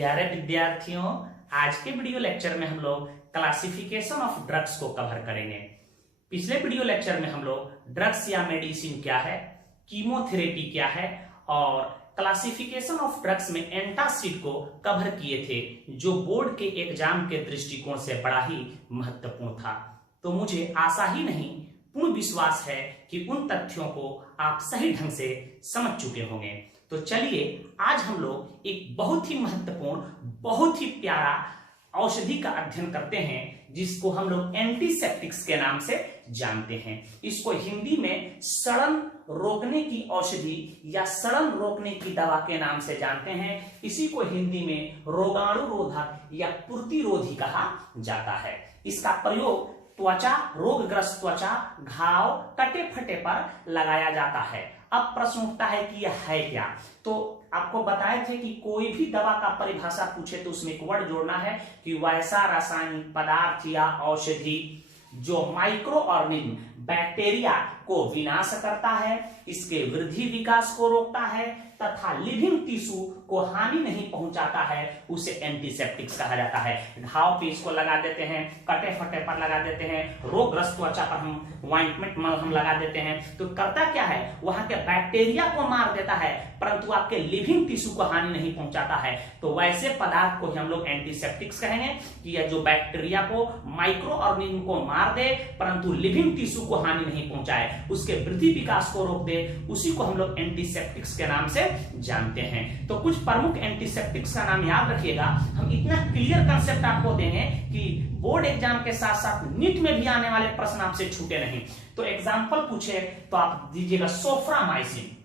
प्यारे विद्यार्थियों, आज के वीडियो लेक्चर में हम लोग क्लासिफिकेशन ऑफ ड्रग्स को कवर करेंगे। पिछले वीडियो लेक्चर में हम लोग ड्रग्स या मेडिसिन क्या है, कीमोथेरेपी क्या है और क्लासिफिकेशन ऑफ ड्रग्स में एंटासिड को कवर किए थे, जो बोर्ड के एग्जाम के दृष्टिकोण से बड़ा ही महत्वपूर्ण था। तो मुझे आशा ही नहीं, पूर्ण विश्वास है कि उन तथ्यों को आप सही ढंग से समझ चुके होंगे। तो चलिए आज हम लोग एक बहुत ही महत्वपूर्ण, बहुत ही प्यारा औषधि का अध्ययन करते हैं, जिसको हम लोग एंटीसेप्टिक्स के नाम से जानते हैं। इसको हिंदी में सड़न रोकने की औषधि या सड़न रोकने की दवा के नाम से जानते हैं। इसी को हिंदी में रोगाणुरोधक या प्रतिरोधी कहा जाता है। इसका प्रयोग त्वचा, रोगग्रस्त त्वचा, घाव, कटे फटे पर लगाया जाता है। अब प्रश्न उठता है कि यह है क्या। तो आपको बताए थे कि कोई भी दवा का परिभाषा पूछे तो उसमें एक वर्ड जोड़ना है कि वैसा रासायनिक पदार्थ या औषधि जो माइक्रो ऑर्गेनिज्म बैक्टीरिया को विनाश करता है, इसके वृद्धि विकास को रोकता है तथा लिविंग टिश्यू को हानि नहीं पहुंचाता है, उसे एंटीसेप्टिक्स कहा जाता है। घाव पे इसको लगा देते हैं, कटे फटे पर लगा देते हैं, रोगग्रस्त त्वचा पर हम ऑइंटमेंट मलहम लगा देते हैं। तो करता क्या है, वहां के बैक्टीरिया को मार देता है परंतु आपके लिविंग टिश्यू को हानि नहीं पहुंचाता है। तो वैसे पदार्थ को हम लोग एंटीसेप्टिक्स कहेंगे कि यह जो बैक्टीरिया को, माइक्रो ऑर्गेनिज्म को मार दे परंतु लिविंग टिश्यू को हानि नहीं पहुंचाए, उसके वृद्धि विकास को रोक दे, उसी को हम लोग एंटीसेप्टिक्स के नाम से जानते हैं। तो कुछ प्रमुख एंटीसेप्टिक्स का नाम याद रखिएगा। हम इतना क्लियर कंसेप्ट आपको देंगे कि बोर्ड एग्जाम के साथ साथ नीट में भी आने वाले प्रश्न आपसे छूटे नहीं। तो एग्जांपल पूछे तो आप दीजिएगा सोफ्रामाइसिन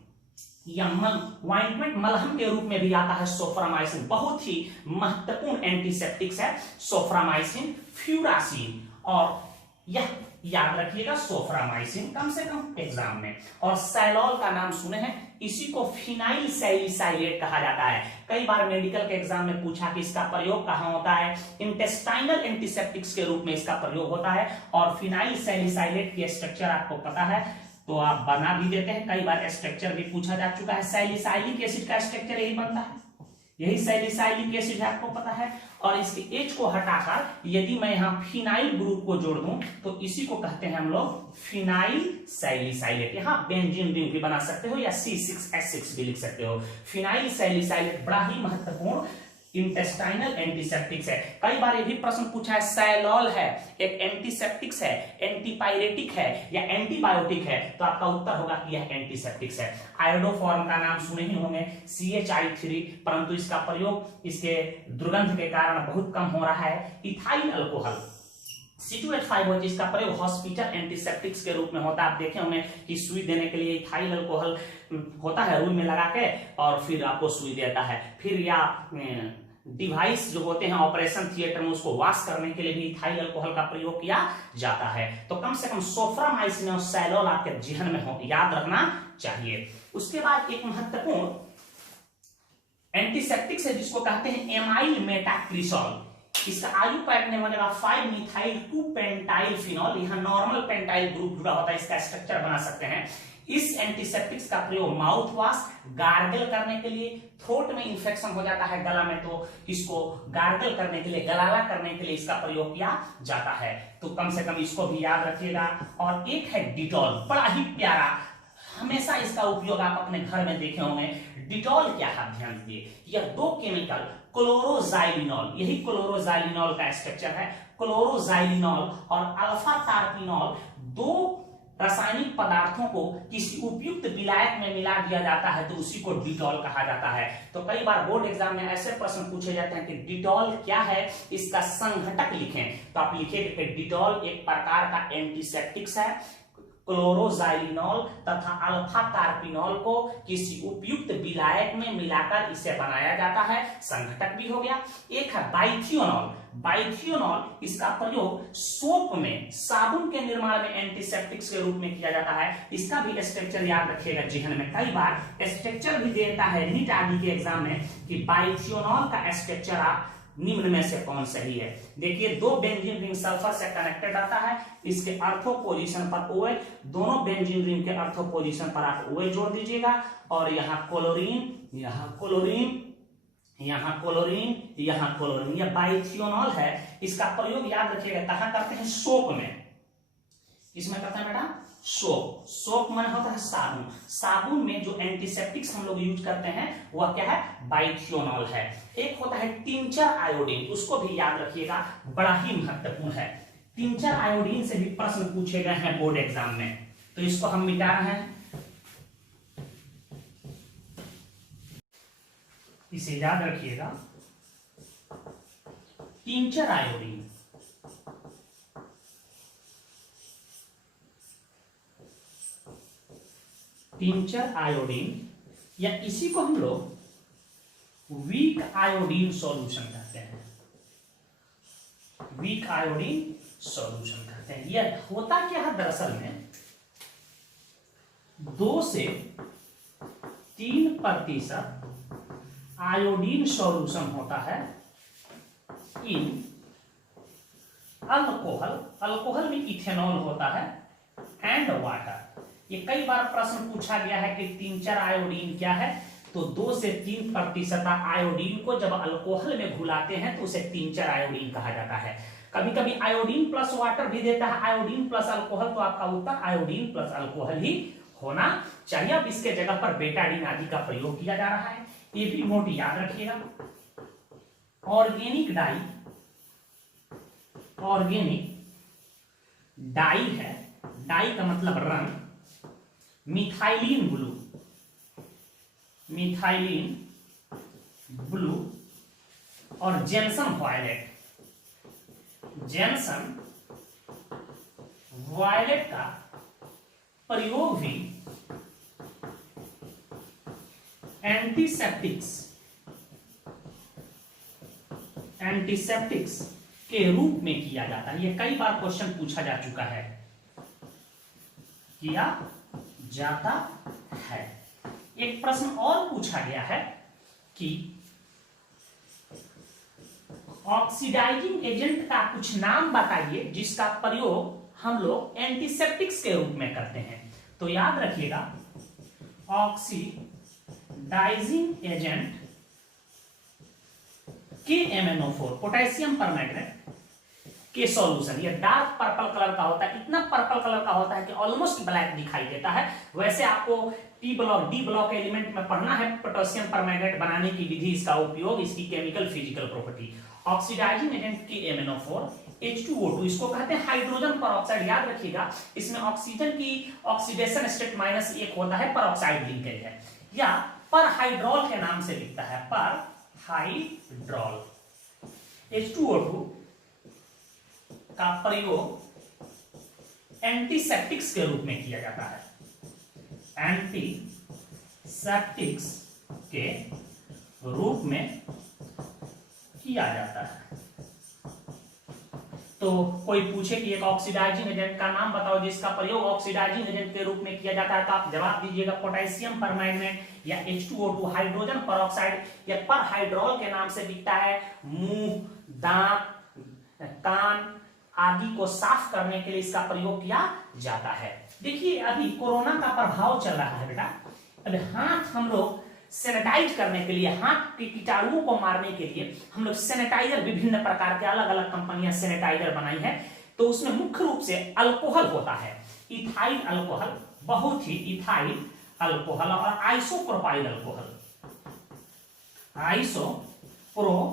या ऑइंटमेंट मलहम के रूप में भी आता है। सोफ्रामाइसिन बहुत ही महत्वपूर्ण एंटीसेप्टिक्स है, सोफ्रामाइसिन, फ्यूरासिन। और यह याद रखिएगा सोफ्रामाइसिन कम से कम एग्जाम में। और सैलॉल का नाम सुने हैं, इसी को फिनाइल सैलिसाइलेट कहा जाता है। कई बार मेडिकल के एग्जाम में पूछा कि इसका प्रयोग कहां होता है, इंटेस्टाइनल एंटीसेप्टिक्स के रूप में इसका प्रयोग होता है। और फिनाइल सैलिसाइलेट की स्ट्रक्चर आपको पता है तो आप बना भी देते हैं, कई बार स्ट्रक्चर भी पूछा जा चुका है। सैलिसाइलिक एसिड का स्ट्रक्चर यही बनता है, यही सैलिसाइलिक एसिड है, आपको पता है। और इसके H को हटाकर यदि मैं यहाँ फिनाइल ग्रुप को जोड़ दूं तो इसी को कहते हैं हम लोग फिनाइल सैलिसाइलेट। यहाँ बेंजीन रिंग भी बना सकते हो या C6H6 भी लिख सकते हो। फिनाइल सैलिसाइलेट बड़ा ही महत्वपूर्ण इंटेस्टाइनल एंटीसेप्टिक्स है। कई बार ये भी प्रश्न पूछा है, सैलॉल है एक एंटीसेप्टिक्स है, एंटीपायरेटिक है या एंटीबायोटिक है, तो आपका उत्तर होगा कि यह एंटीसेप्टिक्स है। आयोडोफॉर्म का नाम सुने ही होंगे, CHI3, परंतु इसका प्रयोग इसके दुर्गंध के कारण बहुत कम हो रहा है। इथाइल अल्कोहल C2H5 इसका प्रयोग हॉस्पिटल एंटीसेप्टिक्स के रूप में होता है। आप देखे होंगे कि सुई देने के लिए इथाइल अल्कोहल होता है, रूई में लगा के और फिर आपको सुई देता है। फिर या डिवाइस जो होते हैं ऑपरेशन थिएटर में, उसको वॉश करने के लिए भी इथाइल अल्कोहल का प्रयोग किया जाता है। तो कम से कम सोफ्रामाइसिन और सैलॉल आपके जेहन में हो, याद रखना चाहिए। उसके बाद एक महत्वपूर्ण एंटीसेप्टिक्स है जिसको कहते हैं एमाइल मेटाक्रिसॉल। इसका आयु पैटर्न बनेगा 5-मिथाइल 2-पेंटाइल फिनॉल। यहाँ नॉर्मल पेंटाइल ग्रुप जुड़ा होता है, इसका स्ट्रक्चर बना सकते हैं। इस एंटीसेप्टिक्स का प्रयोग माउथ वॉश, गार्गल करने के लिए, थ्रोट में इंफेक्शन हो जाता है गला में तो इसको गार्गल करने के लिए, गलाला करने के लिए इसका प्रयोग किया जाता है। तो कम से कम इसको भी याद रखिएगा। और एक है डिटॉल, बड़ा ही प्यारा, हमेशा इसका उपयोग आप अपने घर में देखे होंगे। डिटॉल क्या है, ध्यान दीजिए, यह दो केमिकल क्लोरोजाइलिनॉल, यही क्लोरोजाइलिनॉल का स्ट्रक्चर है। क्लोरोजाइलिनॉल और अल्फा टार्पिनॉल दो रासायनिक पदार्थों को किसी उपयुक्त विलायक में मिला दिया जाता है तो उसी को डिटॉल कहा जाता है। तो कई बार बोर्ड एग्जाम में ऐसे प्रश्न पूछे जाते हैं कि डिटॉल क्या है, इसका संघटक लिखें। तो आप लिखिए कि डिटॉल एक प्रकार का एंटीसेप्टिक्स है। क्लोरोजाइलिनॉल तथा अल्फा टार्पिनॉल को किसी उपयुक्त विलायक में मिलाकर इसे बनाया जाता है, संघटक भी हो गया। एक है बाइथियोनॉल। बाइथियोनॉल इसका प्रयोग सोप में, साबुन के निर्माण में एंटीसेप्टिक्स के रूप में किया जाता है। इसका भी स्ट्रक्चर याद रखिएगा जेहन में। कई बार स्ट्रक्चर भी देता है नीट आदि के एग्जाम में कि बाइथियोनॉल का स्ट्रक्चर आप निम्न में से कौन सही है। देखिए, दो बेंजीन रिंग सल्फर से कनेक्टेड आता है, इसके अर्थो पोजीशन पर OH, दोनों बेंजीन रिंग के अर्थो पोजीशन पर आप OH जोड़ दीजिएगा। और यहाँ क्लोरीन यहां क्लोरीन, यहां क्लोरीन, यह बाइथियोनॉल है। इसका प्रयोग याद रखिएगा कहां करते हैं? सोप में। किसमें करते हैं बेटा? सोप। सोप माने होता है साबुन। साबुन में जो एंटीसेप्टिक्स हम लोग यूज करते हैं वह क्या है? बाइथियोनॉल है। एक होता है टिंचर आयोडीन, उसको भी याद रखिएगा, बड़ा ही महत्वपूर्ण है। टिंचर आयोडीन से भी प्रश्न पूछे गए हैं बोर्ड एग्जाम में, तो इसको हम मिटा रहे हैं। इसे याद रखिएगा, टिंचर आयोडीन। टिंचर आयोडीन, या इसी को हम लोग वीक आयोडीन सॉल्यूशन कहते हैं। वीक आयोडीन सॉल्यूशन कहते हैं। यह होता क्या है दरअसल में? 2 से 3% आयोडीन सॉल्यूशन होता है इन अल्कोहल। अल्कोहल में इथेनॉल होता है एंड वाटर। ये कई बार प्रश्न पूछा गया है कि टिंचर आयोडीन क्या है, तो 2 से 3% आयोडीन को जब अल्कोहल में घुलाते हैं तो उसे टिंचर आयोडीन कहा जाता है। कभी कभी आयोडीन प्लस वाटर भी देता है, आयोडीन प्लस अल्कोहल, तो आपका उत्तर आयोडीन प्लस अल्कोहल ही होना चाहिए। अब इसके जगह पर बेटाडीन आदि का प्रयोग किया जा रहा है, ये भी नोट याद रखिएगा। ऑर्गेनिक डाई, ऑर्गेनिक डाई है, डाई का मतलब रंग। मिथाइलिन ब्लू, मिथाइलिन ब्लू और जेनसन वायलेट। जेनसन वायलेट का प्रयोग भी एंटीसेप्टिक्स के रूप में किया जाता है। यह कई बार क्वेश्चन पूछा जा चुका है, किया जाता है। एक प्रश्न और पूछा गया है कि ऑक्सीडाइजिंग एजेंट का कुछ नाम बताइए जिसका प्रयोग हम लोग एंटीसेप्टिक्स के रूप में करते हैं। तो याद रखिएगा, oxidising agent KMnO4, potassium permanganate के सॉल्यूशन। ये डार्क पर्पल कलर का होता है, इतना पर्पल कलर का होता है कि ऑलमोस्ट ब्लैक दिखाई देता है। वैसे आपको T block, D block element में पढ़ना है पोटेशियम परमैंगनेट बनाने की विधि, इसका उपयोग, इसकी chemical physical property. Oxidising agent KMnO4, H2O2, इसको कहते हैं हाइड्रोजन परऑक्साइड। याद रखिएगा, इसमें ऑक्सीजन की ऑक्सीडेशन स्टेट -1 होता है, परऑक्साइड लिंकेज है, या पर हाइड्रोल के नाम से लिखता है, पर हाइड्रोल। H2O2 का प्रयोग एंटीसेप्टिक्स के रूप में किया जाता है, एंटीसेप्टिक्स के रूप में किया जाता है। तो कोई पूछे कि एक ऑक्सीडाइजिंग एजेंट का नाम बताओ जिसका प्रयोग ऑक्सीडाइजिंग एजेंट के रूप में किया जाता है, तो आप जवाब दीजिएगा पोटेशियम परमैंगनेट या H2O2, हाइड्रोजन परऑक्साइड या पर हाइड्रोल के नाम से दिखता है। मुंह, दांत, कान आदि को साफ करने के लिए इसका प्रयोग किया जाता है। देखिए अभी कोरोना का प्रभाव चल रहा है बेटा, अभी हाथ हम लोग सैनिटाइज करने के लिए, हाथ के कीटाणुओं को मारने के लिए हम लोग सैनिटाइजर, विभिन्न प्रकार के अलग अलग कंपनियां सैनिटाइजर बनाई है, तो उसमें मुख्य रूप से अल्कोहल होता है, इथाइल अल्कोहल, बहुत ही इथाइल अल्कोहल और आइसोप्रोपाइल अल्कोहल, आइसोप्रोपाइल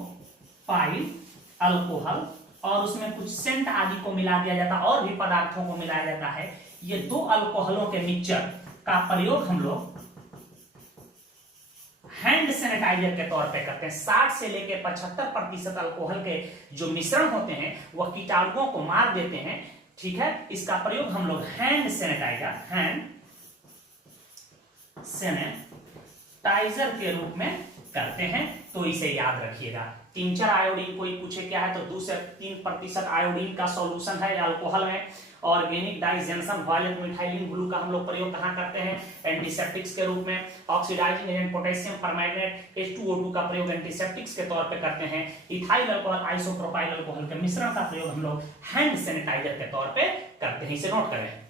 अल्कोहल, और उसमें कुछ सेंट आदि को मिला दिया जाता है और भी पदार्थों को मिलाया जाता है। ये 2 अल्कोहलों के मिक्सचर का प्रयोग हम लोग हैंड सैनिटाइजर के तौर पे करते हैं। 60 से लेकर 75% अल्कोहल के जो मिश्रण होते हैं वह कीटाणुओं को मार देते हैं, ठीक है। इसका प्रयोग हम लोग हैंड सैनिटाइजर के रूप में करते हैं, तो इसे याद रखिएगा। टिंचर आयोडीन कोई पूछे क्या है, तो 2 से 3% आयोडीन का सॉल्यूशन है अल्कोहल में। Organic dye, gentian violet, methylene blue का हम लोग प्रयोग कहां करते हैं? एंटीसेप्टिक्स के रूप में। Oxidising agent potassium permanganate, H2O2 का प्रयोग एंटीसेप्टिक्स के तौर पे करते हैं। इथाइल अल्कोहल, आइसोप्रोपाइल अल्कोहल के मिश्रण का प्रयोग हम लोग हैंड सैनिटाइजर के तौर पे करते हैं, इसे नोट करें।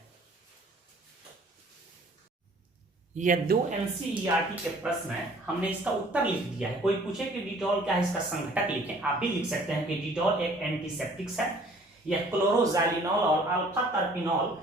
ये दो एनसीईआरटी के प्रश्न है, हमने इसका उत्तर लिख दिया है। कोई पूछे कि डिटॉल क्या है, इसका संघटक लिखें, आप भी लिख सकते हैं कि डिटॉल एक एंटीसेप्टिक्स है। यह क्लोरोजाइलिनॉल और अल्फा टर्पिनॉल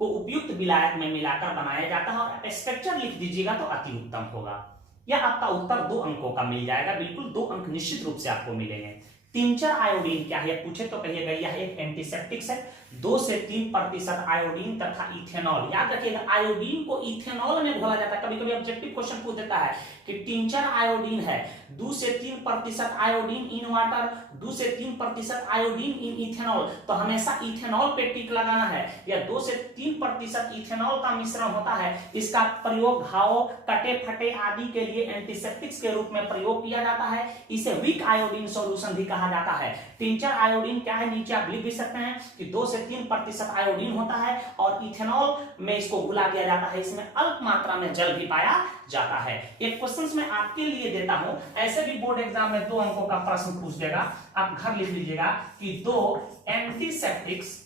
को उपयुक्त विलायक में मिलाकर बनाया जाता है, और स्ट्रक्चर लिख दीजिएगा तो अति उत्तम होगा। यह आपका उत्तर 2 अंकों का मिल जाएगा, बिल्कुल 2 अंक निश्चित रूप से आपको मिलेंगे। टिंचर आयोडीन क्या है पूछे तो कहिएगा यह एक एंटीसेप्टिक्स है। 2 से 3% आयोडीन तथा इथेनॉल, याद रखिएगा आयोडीन को इथेनॉल में घोला जाता है। कभी कभी ऑब्जेक्टिव क्वेश्चन पूछ देता है कि टिंचर आयोडीन है, 2 से 3% आयोडीन इन वाटर, 2 से 3% आयोडीन इन इथेनॉल, तो हमेशा इथेनॉल पे टिक लगाना है। या 2 से 3% इथेनॉल का मिश्रण होता है, इसका प्रयोग घावों, कटे फटे आदि के लिए एंटीसेप्टिक्स के रूप में प्रयोग किया जाता है। इसे वीक आयोडीन सॉल्यूशन भी कहा जाता है। टिंचर आयोडीन क्या है, नीचे आप लिख भी सकते हैं कि 2 से 3% आयोडीन होता है और इथेनॉल में इसको घुला दिया जाता है, इसमें अल्प मात्रा में जल भी पाया जाता है। एक क्वेश्चन मैं आपके लिए देता हूं, ऐसे भी बोर्ड एग्जाम में 2 अंकों का प्रश्न पूछ देगा, आप घर लिख लीजिएगा कि 2 एंटीसेप्टिक्स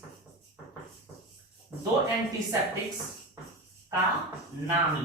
का नाम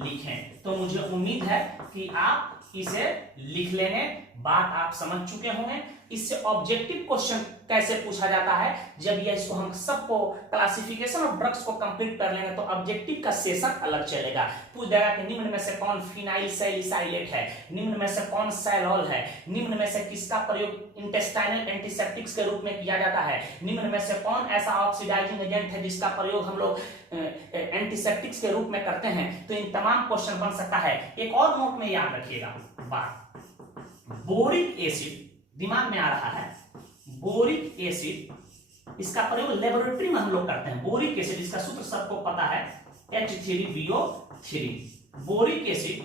लिखें। तो मुझे उम्मीद है कि आप इसे लिख लेंगे, बात आप समझ चुके होंगे। इससे ऑब्जेक्टिव क्वेश्चन कैसे पूछा जाता है, जब ये इसको हम सबको क्लासिफिकेशन ऑफ ड्रग्स को कंप्लीट कर लेंगे तो ऑब्जेक्टिव का सेशन अलग चलेगा। पूछ देगा कि निम्न में से कौन फिनाइल सैलिसाइलेट है, निम्न में से कौन सैलॉल है, निम्न में से किसका प्रयोग इंटेस्टाइनल एंटीसेप्टिक्स के रूप में किया जाता है, निम्न में से कौन ऐसा ऑक्सीडाइजिंग एजेंट है जिसका प्रयोग हम लोग एंटीसेप्टिक्स के रूप में करते हैं। तो इन तमाम क्वेश्चन बन सकता है। एक और नोट में याद रखिएगा बात, बोरिक एसिड दिमाग में आ रहा है, बोरिक एसिड इसका प्रयोग लेबोरेटरी में हम लोग करते हैं। बोरिक एसिड इसका सूत्र सबको पता है, H3BO3। बोरिक एसिड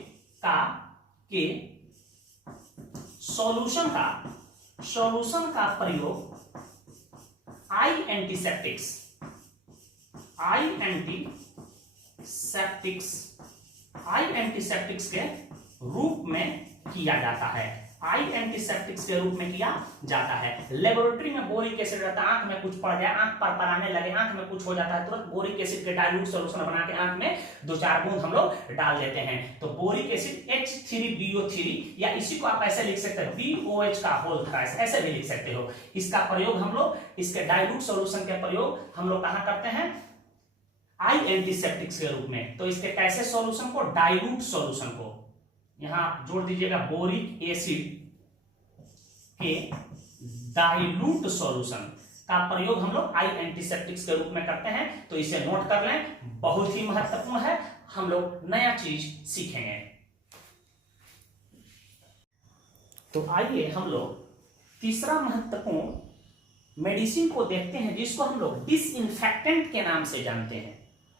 के सॉल्यूशन का प्रयोग आई एंटीसेप्टिक्स के रूप में किया जाता है। एंटीसेप्टिक्स के रूप में किया जाता है। लेबोरेटरी में बोरिक एसिड रहता है, आंख में कुछ पड़ जाए, आंख पर पराने लगे, आंख में कुछ हो जाता है, तुरंत बोरिक एसिड के डाइल्यूट सॉल्यूशन बना के आंख में 2-4 बूंद हम लोग डाल देते हैं। तो बोरिक एसिड H3BO3, या इसी को आप ऐसे लिख सकते हैं BOH का होल थ्राइस, ऐसे भी लिख सकते हो। इसका प्रयोग हम लोग, इसके डाइल्यूट सॉल्यूशन के प्रयोग हम लोग कहां करते हैं, आई एंटीसेप्टिक्स के रूप में। तो इसके कैसे सॉल्यूशन को, डाइल्यूट सॉल्यूशन को यहां जोड़ दीजिएगा, बोरिक एसिड के डाइल्यूट सॉल्यूशन का प्रयोग हम लोग आई एंटीसेप्टिक्स के रूप में करते हैं। तो इसे नोट कर लें, बहुत ही महत्वपूर्ण है, हम लोग नया चीज सीखेंगे। तो आइए हम लोग तीसरा महत्वपूर्ण मेडिसिन को देखते हैं, जिसको हम लोग डिसइंफेक्टेंट के नाम से जानते हैं,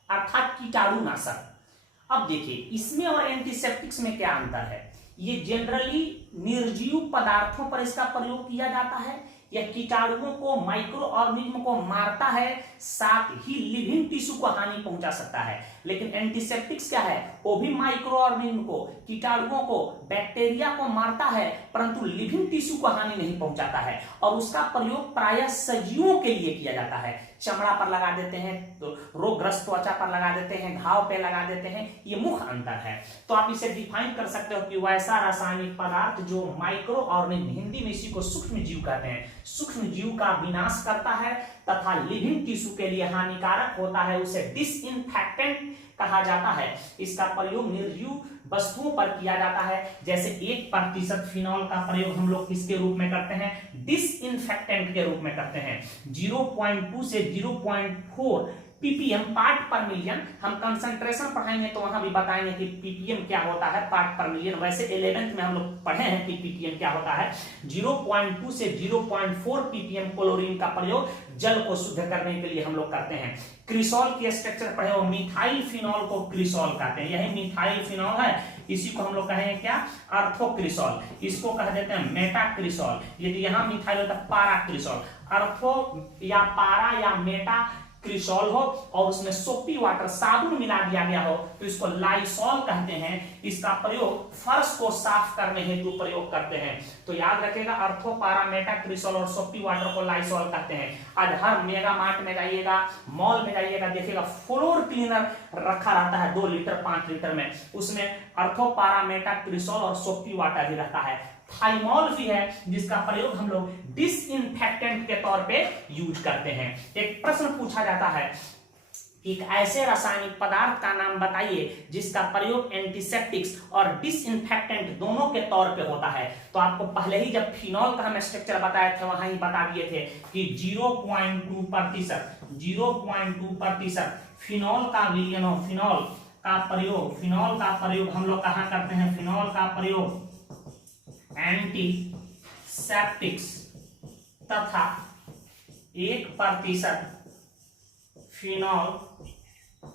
अर्थात कीटाणुनाशक। अब देखिए इसमें और एंटीसेप्टिक्स में क्या अंतर है। ये जनरली निर्जीव पदार्थों पर इसका प्रयोग किया जाता है, यह कीटाणुओं को, माइक्रो ऑर्गेनिज्म को मारता है, साथ ही लिविंग टिश्यू को हानि पहुंचा सकता है। लेकिन एंटीसेप्टिक्स क्या है, वो भी माइक्रो ऑर्गेनिज्म को, कीटाणुओं को, बैक्टीरिया को मारता है, परंतु लिविंग टिश्यू को हानि नहीं पहुंचाता है। और उसका प्रयोग प्रायः सजीवों के लिए किया जाता है। चमड़ा पर लगा देते हैं, तो रोगग्रस्त त्वचा पर लगा देते हैं, घाव पे लगा देते हैं, ये मुख्य अंतर है। तो आप इसे डिफाइन कर सकते हो कि वैसा रासायनिक पदार्थ जो माइक्रो ऑर्गेनिज्म, हिंदी में इसी को सूक्ष्म जीव कहते हैं, सूक्ष्म जीव का विनाश करता है तथा लिविंग टिश्यू के लिए हानिकारक होता है, उसे डिसइंफेक्टेंट कहा जाता है। इसका प्रयोग निर्जीव वस्तुओं पर किया जाता है, जैसे 1% फिनॉल का प्रयोग हम लोग किसके रूप में करते हैं, डिसइंफेक्टेंट के रूप में करते हैं। 0.2 से 0.4 ppm पार्ट पर मिलियन, हम कंसंट्रेशन पढ़ाएंगे तो वहां भी बताएंगे कि ppm क्या होता है, पार्ट पर मिलियन। वैसे 11th में हम लोग पढ़े हैं कि ppm क्या होता है। 0.2 से 0.4 ppm क्लोरीन का प्रयोग जल को शुद्ध करने के लिए हम लोग करते हैं। क्रिसॉल की स्ट्रक्चर पढ़े हो, मिथाइल फिनॉल को क्रिसॉल कहते हैं, यही मिथाइल फिनॉल है, इसी को हम लोग कहेंगे क्या, अर्थोक्रिसॉल, इसको कह देते हैं मेटाक्रिसॉल। यदि यहां मिथाइल होता है पाराक्रिसॉल। अर्थो या पारा या मेटा क्रिसॉल हो और उसमें सोपी वाटर साबुन मिला दिया गया हो तो इसको लाइसॉल कहते हैं। इसका प्रयोग फर्श को साफ करने हेतु प्रयोग करते हैं। तो याद रखिएगा, अर्थो पारामेटा क्रिसॉल और सोपी वाटर को लाइसॉल कहते हैं। आज हर मेगा मार्ट में जाइएगा, मॉल में जाइएगा, देखिएगा फ्लोर क्लीनर रखा रहता है 2 लीटर 5 लीटर में, उसमें अर्थो पारामेटा क्रिसॉल और सोपी वाटर ही रहता है। थाइमॉल भी है जिसका प्रयोग हम लोग डिसइंफेक्टेंट के तौर पे यूज करते हैं। एक प्रश्न पूछा जाता है, एक ऐसे रासायनिक पदार्थ का नाम बताइए जिसका प्रयोग एंटीसेप्टिक्स और डिसइंफेक्टेंट दोनों के तौर पे होता है। तो आपको पहले ही जब फिनॉल का हम स्ट्रक्चर बताए थे वहां ही बता दिए थे कि 0.2% फिनॉल का विलयन हो। फिनॉल का प्रयोग हम लोग कहां करते हैं? फिनॉल का प्रयोग एंटीसेप्टिक्स तथा 1% फिनॉल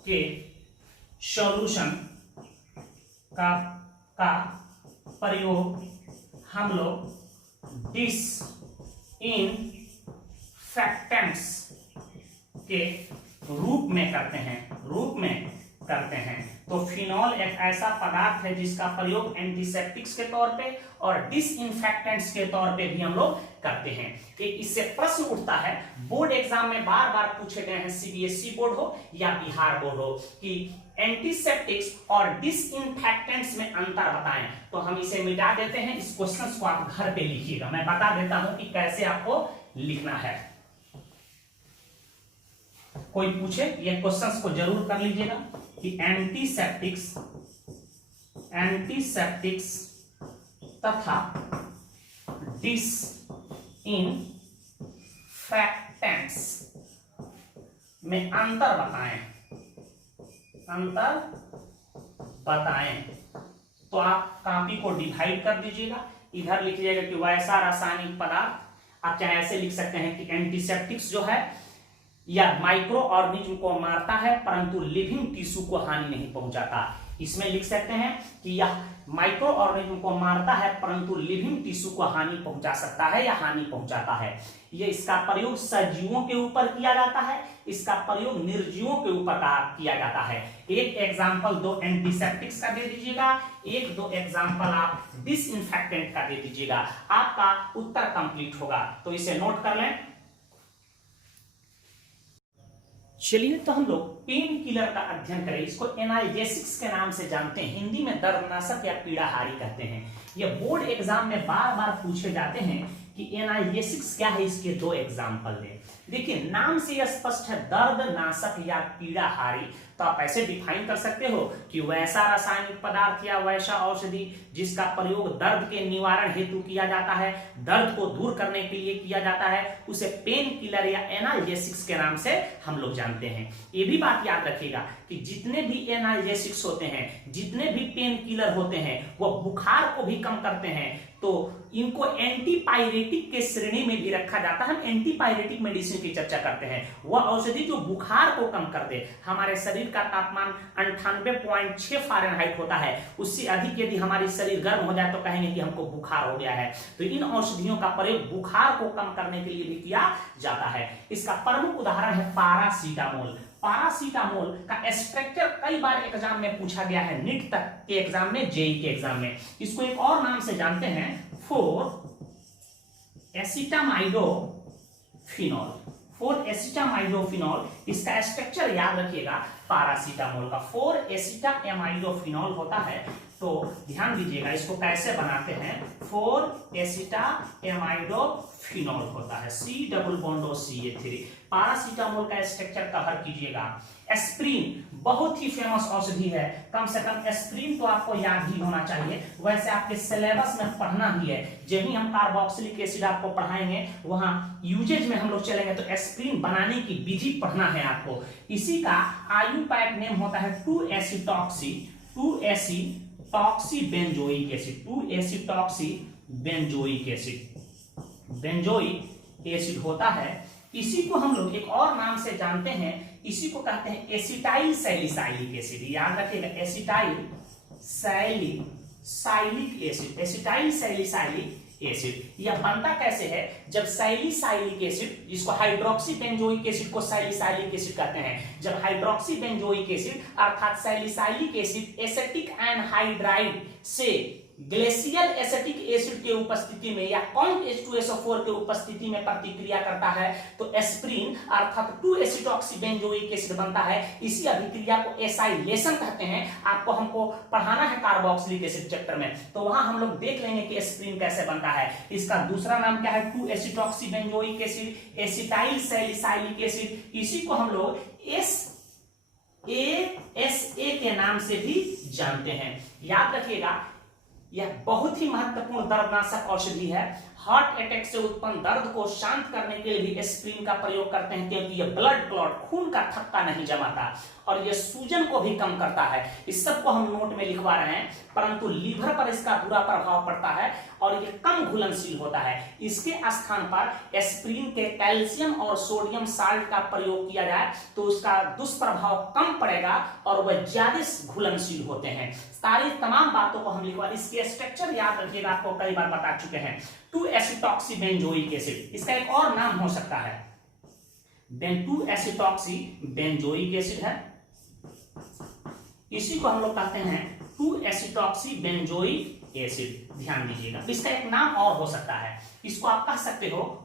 के सॉल्यूशन का प्रयोग हम लोग डिसइंफेक्टेंट्स के रूप में करते हैं। तो फिनॉल एक ऐसा पदार्थ है जिसका प्रयोग एंटीसेप्टिक्स के तौर पे और डिसइंफेक्टेंट्स के तौर पे भी हम लोग करते हैं। एक इससे प्रश्न उठता है, बोर्ड एग्जाम में बार बार पूछे गए हैं, सीबीएसई बोर्ड हो या बिहार बोर्ड हो, कि एंटीसेप्टिक्स और डिसइंफेक्टेंट्स में अंतर बताएं। तो हम इसे मिटा देते हैं, इस क्वेश्चन को आप घर पे लिखिएगा। मैं बता देता हूं कि कैसे आपको लिखना है। कोई पूछे ये क्वेश्चंस को जरूर कर लीजिएगा कि एंटीसेप्टिक्स तथा डिसइंफेक्टेंट्स में अंतर बताएं। तो आप कॉपी को डिवाइड कर दीजिएगा, इधर लिख लीजिएगा कि वैसा रासायनिक पदार्थ, आप चाहे ऐसे लिख सकते हैं कि एंटीसेप्टिक्स जो है या माइक्रो ऑर्गेनिज्म को मारता है परंतु लिविंग टिश्यू को हानि नहीं पहुंचाता। इसमें लिख सकते हैं कि यह माइक्रो ऑर्गेनिज्म को मारता है परंतु लिविंग टिश्यू को हानि पहुंचा सकता है या हानि पहुंचाता है। ये इसका प्रयोग सजीवों के ऊपर किया जाता है, इसका प्रयोग निर्जीवों के ऊपर किया जाता है। एक एग्जांपल 2 एंटीसेप्टिक्स का दे दीजिएगा, 1-2 एग्जांपल आप डिसइंफेक्टेंट का दे दीजिएगा, आपका उत्तर कंप्लीट होगा। तो इसे नोट कर लें। चलिए तो हम लोग पेन किलर का अध्ययन करें। इसको एनाल्जेसिक्स के नाम से जानते हैं, हिंदी में दर्दनाशक या पीड़ाहारी कहते हैं। ये बोर्ड एग्जाम में बार बार पूछे जाते हैं कि एनाल्जेसिक्स क्या है, इसके 2 एग्जाम्पल दें। देखिए नाम से यह स्पष्ट है, दर्दनाशक या पीड़ाहारी। तो आप ऐसे डिफाइन कर सकते हो कि वैसा रासायनिक पदार्थ या वैसा औषधि जिसका प्रयोग दर्द के निवारण हेतु किया जाता है, दर्द को दूर करने के लिए किया जाता है, उसे पेन किलर या एनाल्जेसिक्स के नाम से हम लोग जानते हैं। ये भी बात याद रखिएगा कि जितने भी एनाल्जेसिक्स होते हैं, जितने भी पेन किलर होते हैं, वो बुखार को भी कम करते हैं। तो इनको एंटीपायरेटिक के श्रेणी में भी रखा जाता है। हम एंटीपायरेटिक मेडिसिन की चर्चा करते हैं, वह औषधि जो बुखार को कम कर दे। हमारे शरीर का तापमान 98.6 फ़ारेनहाइट होता है, उससे अधिक यदि हमारी शरीर गर्म हो जाए तो कहेंगे कि हमको बुखार हो गया है। तो इन औषधियों का प्रयोग बुखार को कम करने के लिए भी किया जाता है। इसका प्रमुख उदाहरण है पैरासीटामोल। पैरासीटामोल का स्ट्रक्चर कई बार एग्जाम में पूछा गया है, नीट तक के एग्जाम में, जेईई के एग्जाम में। इसको एक और नाम से जानते हैं, 4-एसिटामाइडोफिनॉल। इसका स्ट्रक्चर याद रखिएगा पैरासीटामोल का 4-एसिटामाइडोफिनॉल होता है। तो ध्यान दीजिएगा इसको कैसे बनाते हैं। 4-एसिटामाइडोफिनॉल होता है, C+CH3। पैरासीटामोल का स्ट्रक्चर कवर कीजिएगा। एस्प्रिन बहुत ही फेमस औषधि है, कम से कम एस्प्रिन तो आपको याद ही होना चाहिए, वैसे आपके सिलेबस में पढ़ना ही है। जब भी हम कार्बोक्सिलिक एसिड आपको पढ़ाएंगे वहां यूजेज में हम लोग चलेंगे तो एस्प्रिन बनाने की विधि पढ़ना है आपको। इसी का आयुपैक नेम होता है 2-एसिटॉक्सीबेंजोइक एसिड। बेंजोइक एसिड होता है। इसी को हम लोग एक और नाम से जानते हैं, इसी को कहते हैं एसिटाइल सैलिसाइलिक एसिड। याद रखिएगा, एसिटाइल सैलिसाइलिक एसिड। यह बनता कैसे है? जब सैलिसाइलिक एसिड, जिसको हाइड्रोक्सी बेंजोइक एसिड को सैलिसाइलिक एसिड कहते हैं, जब हाइड्रोक्सी बेंजोइक एसिड अर्थात सैलिसाइलिक एसिड एसिटिक एनहाइड्राइड से ग्लेशियल एसिटिक एसिड के उपस्थिति में या कॉन्क H2SO4 के उपस्थिति में प्रतिक्रिया करता है तो एस्प्रिन अर्थात 2-एसिटॉक्सीबेंजोइक एसिड बनता है। इसी अभिक्रिया को एसाइलेशन कहते हैं। आपको हमको पढ़ाना है कार्बोक्सिलिक एसिड चैप्टर में, तो वहां हम लोग देख लेंगे कि एस्प्रिन कैसे बनता है। इसका दूसरा नाम क्या है? 2-एसिटॉक्सीबेंजोइक एसिड, एसिटाइल सैलिसाइलिक एसिड। इसी को हम लोग SASA के नाम से भी जानते हैं। याद रखिएगा, यह बहुत ही महत्वपूर्ण दर्दनाशक औषधि है। हार्ट अटैक से उत्पन्न दर्द को शांत करने के लिए भी एस्प्रिन का प्रयोग करते हैं, क्योंकि यह ब्लड क्लॉट, खून का थक्का नहीं जमाता और यह सूजन को भी कम करता है। इस सब को हम नोट में लिखवा रहे हैं, परंतु लीवर पर इसका बुरा प्रभाव पड़ता है और यह कम घुलनशील होता है। इसके स्थान पर एस्प्रिन के कैल्शियम और सोडियम साल्ट का प्रयोग किया जाए तो उसका दुष्प्रभाव कम पड़ेगा और वह ज्यादा घुलनशील होते हैं। सारी तमाम बातों को हम लिखवा, इसके स्ट्रक्चर याद रखिएगा, आपको कई बार बता चुके हैं। 2-एसिटॉक्सीबेंजोइक एसिड, इसका एक और नाम हो सकता है 2-एसिटॉक्सीबेंजोइक एसिड है। इसी को हम लोग कहते हैं 2-एसिटॉक्सीबेंजोइक एसिड। ध्यान दीजिएगा, इसका एक नाम और हो सकता है, इसको आप कह सकते हो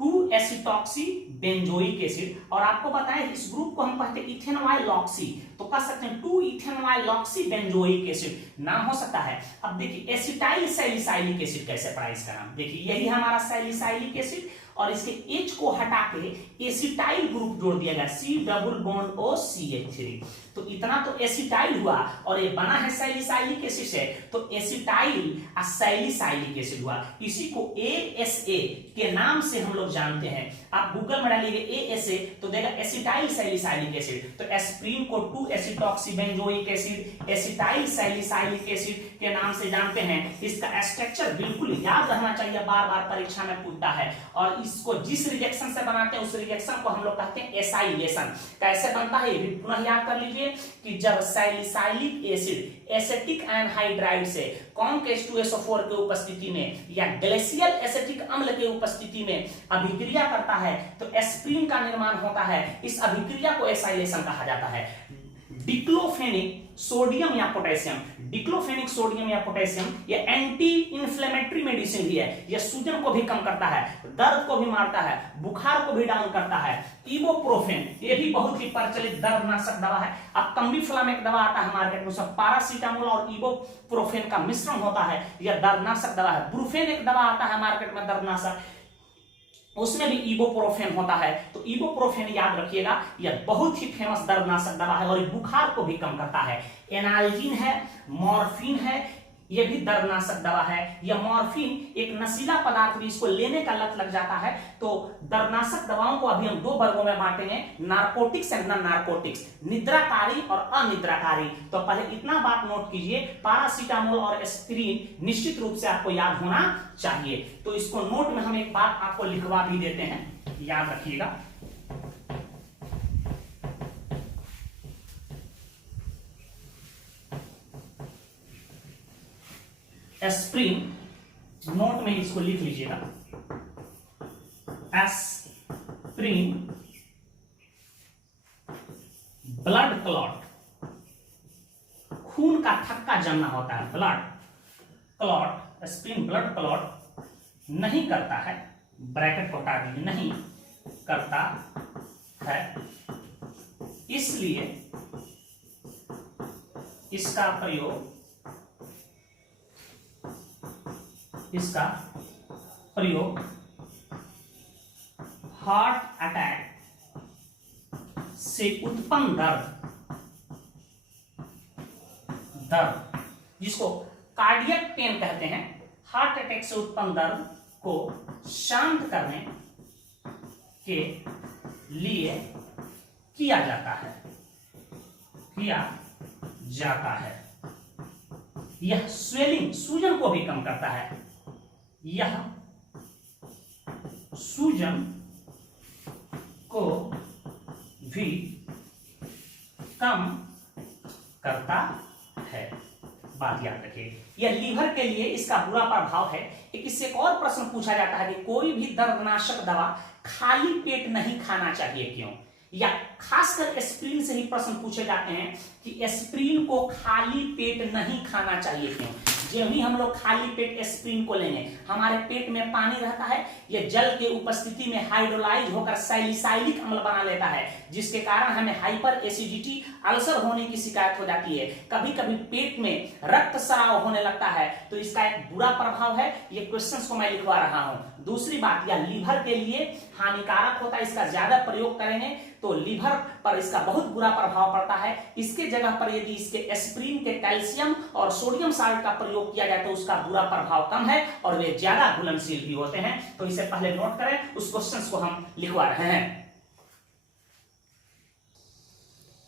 2-एसिटॉक्सीबेंजोइक एसिड। और आपको बताएं इस ग्रुप को हम कहते हैं इथेनॉल लॉक्सी, तो कह सकते हैं 2-इथेनॉल एसिड नाम हो सकता है। अब देखिए एसिटाइल सैलिसाइलिक एसिड कैसे पड़ा, इसका नाम देखिए, यही हमारा सैलिसाइलिक एसिड और इसके H को हटा के एसिटाइल ग्रुप जोड़ दिया गया, C+OCH3। तो इतना तो एसिटाइल हुआ और ये बना है सैलिसाइलिक एसिड से, तो एसिटाइल सैलिसाइलिक एसिड हुआ। इसी को ASA के नाम से हम लोग जानते हैं। आप गूगल में डालिएगा ASA तो देगा एसिटाइल सैलिसाइलिक एसिड। तो एस्प्रिन को 2-एसिटॉक्सीबेंजोइक एसिड, एसिटाइल सैलिसाइलिक एसिड के नाम से जानते हैं। इसका स्ट्रक्चर बिल्कुल याद रहना चाहिए, बार बार परीक्षा में पूछता है। और इसको जिस रिएक्शन से बनाते हैं उस रिएक्शन को हम लोग कहते हैं एसाइलेशन। कैसे बनता है ये भी पुनः याद कर लीजिए कि जब सैलिसाइलिक एसिड एसिटिक एनहाइड्राइड से कॉन्क H2SO4 के उपस्थिति में या ग्लेशियल एसिटिक अम्ल के उपस्थिति में अभिक्रिया करता है तो एस्प्रिन का निर्माण होता है। इस अभिक्रिया को एसाइलेशन कहा जाता है। डिक्लोफेनिक सोडियम या पोटेशियम, डिक्लोफेनिक सोडियम या पोटेशियम ये एंटी इंफ्लेमेटरी मेडिसिन भी है। यह सूजन को भी कम करता है, दर्द को भी मारता है, बुखार को भी डाउन करता है। इबोप्रोफेन ये भी बहुत ही प्रचलित दर्दनाशक दवा है। अब कम्बिफ्लाम एक दवा आता है मार्केट में, उसमें पैरासीटामोल और इबोप्रोफेन का मिश्रण होता है, यह दर्दनाशक दवा है। ब्रूफेन एक दवा आता है मार्केट में दर्दनाशक, उसमें भी इबोप्रोफेन होता है। तो इबोप्रोफेन याद रखिएगा, यह बहुत ही फेमस दर्दनाशक दवा है और बुखार को भी कम करता है। एनाल्जिन है, मॉर्फिन है, यह भी दर्दनाशक दवा है। यह मॉर्फिन एक नशीला पदार्थ भी, इसको लेने का लत लग जाता है। तो दर्दनाशक दवाओं को अभी हम दो वर्गों में बांटेंगे, नार्कोटिक्स एंड नॉन नार्कोटिक्स, निद्राकारी और अनिद्राकारी। तो पहले इतना बात नोट कीजिए, पैरासीटामोल और एस्प्रिन निश्चित रूप से आपको याद होना चाहिए। तो इसको नोट में हम एक बात आपको लिखवा भी देते हैं, याद रखिएगा। एस्प्रिन, नोट में इसको लिख लीजिएगा, एस्प्रिन ब्लड क्लॉट, खून का थक्का जमना होता है, blood clot. Aspirin blood clot नहीं करता है, ब्रैकेट को हटा दीजिए, नहीं करता है, इसलिए इसका प्रयोग हार्ट अटैक से उत्पन्न दर्द जिसको कार्डियक पेन कहते हैं, हार्ट अटैक से उत्पन्न दर्द को शांत करने के लिए किया जाता है। यह स्वेलिंग, सूजन को भी कम करता है, यह सूजन को भी कम करता है। बात याद रखिए, यह लीवर के लिए इसका बुरा प्रभाव है। इससे एक और प्रश्न पूछा जाता है कि कोई भी दर्दनाशक दवा खाली पेट नहीं खाना चाहिए, क्यों? या खासकर एस्प्रिन से ही प्रश्न पूछे जाते हैं कि एस्प्रिन को खाली पेट नहीं खाना चाहिए, क्यों? जब भी हम लोग खाली पेट एस्प्रिन को लेंगे, हमारे पेट में पानी रहता है, यह जल के उपस्थिति में हाइड्रोलाइज होकर सैलिसाइलिक अम्ल बना लेता है, जिसके कारण हमें हाइपर एसिडिटी, अल्सर होने की शिकायत हो जाती है। कभी कभी पेट में रक्त स्राव होने लगता है, तो इसका एक बुरा प्रभाव है। ये क्वेश्चंस को मैं लिखवा रहा हूं। दूसरी बात, यह लीवर के लिए हानिकारक होता है, इसका ज्यादा प्रयोग करेंगे तो लीवर पर इसका बहुत बुरा प्रभाव पड़ता है। इसके जगह पर यदि इसके एस्प्रिन के कैल्शियम और सोडियम साल्ट का प्रयोग किया जाए तो उसका बुरा प्रभाव कम है और वे ज्यादा घुलनशील भी होते हैं। तो इसे पहले नोट करें, उस क्वेश्चंस को हम लिखवा रहे हैं।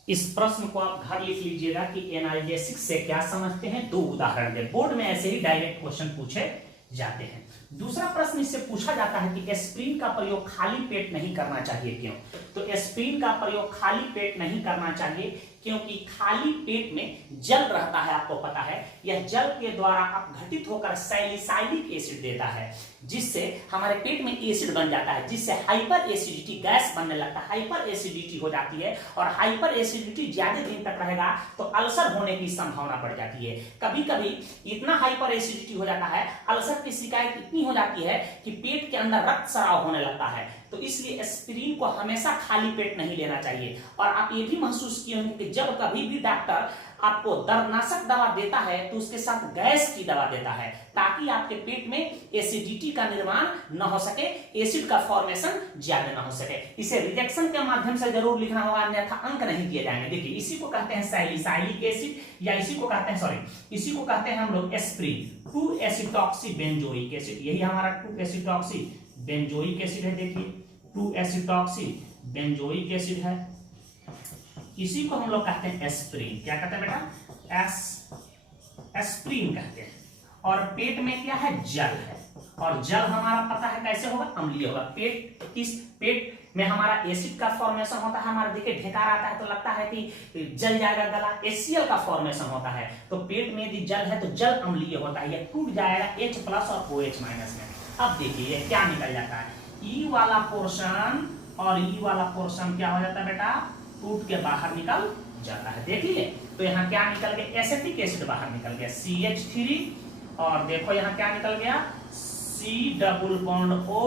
इस प्रश्न को आप घर लिख लीजिएगा कि एनाल्जेसिक से क्या समझते हैं। दो उदाहरण दें, बोर्ड में ऐसे ही डायरेक्ट क्वेश्चन पूछे जाते हैं। दूसरा प्रश्न इससे पूछा जाता है कि एस्प्रिन का प्रयोग खाली पेट नहीं करना चाहिए, क्यों? तो एस्प्रिन का प्रयोग खाली पेट नहीं करना चाहिए क्योंकि खाली पेट में जल रहता है, आपको पता है। यह जल के द्वारा अपघटित होकर सैलिसाइलिक एसिड देता है, जिससे हमारे पेट में एसिड बन जाता है, जिससे हाइपर एसिडिटी, गैस बनने लगता है, हाइपर एसिडिटी हो जाती है। और हाइपर एसिडिटी ज्यादा दिन तक रहेगा तो अल्सर होने की संभावना बढ़ जाती है। कभी कभी इतना हाइपर एसिडिटी हो जाता है, अल्सर की शिकायत इतनी हो जाती है कि पेट के अंदर रक्त स्राव होने लगता है। तो इसलिए एस्पिरिन को हमेशा खाली पेट नहीं लेना चाहिए। और आप ये भी महसूस किए होंगे कि जब कभी भी डॉक्टर आपको दर्दनाशक दवा देता है तो उसके साथ गैस की दवा देता है, ताकि आपके पेट में एसिडिटी का निर्माण न हो सके, एसिड का फॉर्मेशन ज्यादा न हो सके। इसे रिजेक्शन के माध्यम से जरूर लिखना होगा, अन्यथा अंक नहीं दिए जाएंगे। देखिए, इसी को कहते हैं सैलिसाइलिक एसिड, या इसी को कहते हैं इसी को कहते हैं हम लोग एस्प्रिन, 2-एसिटॉक्सी बेंजोइक एसिड। यही हमारा 2-एसिटॉक्सी बेंजोइक एसिड है। देखिए, 2-एसिटॉक्सी बेंजोइक एसिड है, इसी को हम लोग कहते हैं एस्प्रिन। क्या कहते हैं बेटा? एस्प्रिन कहते हैं। और पेट में क्या है? जल है, और जल हमारा पता है कैसे होगा? अम्लीय होगा। पेट में हमारा एसिड का फॉर्मेशन होता है। हमारा देखिए ढेकार आता है तो लगता है कि जल जाएगा गला, HCl का फॉर्मेशन होता है। तो पेट में यदि जल है तो जल अम्लीय होता है, यह टूट जाएगा H+ और OH- में। अब देखिए ये क्या निकल जाता है, E वाला पोर्शन और E वाला पोर्शन क्या हो जाता है बेटा? टूट के बाहर निकल जाता है। देखिए, तो यहाँ क्या निकल गया? एसिटिक एसिड बाहर निकल गया, CH3। और देखो यहाँ क्या निकल गया? C+O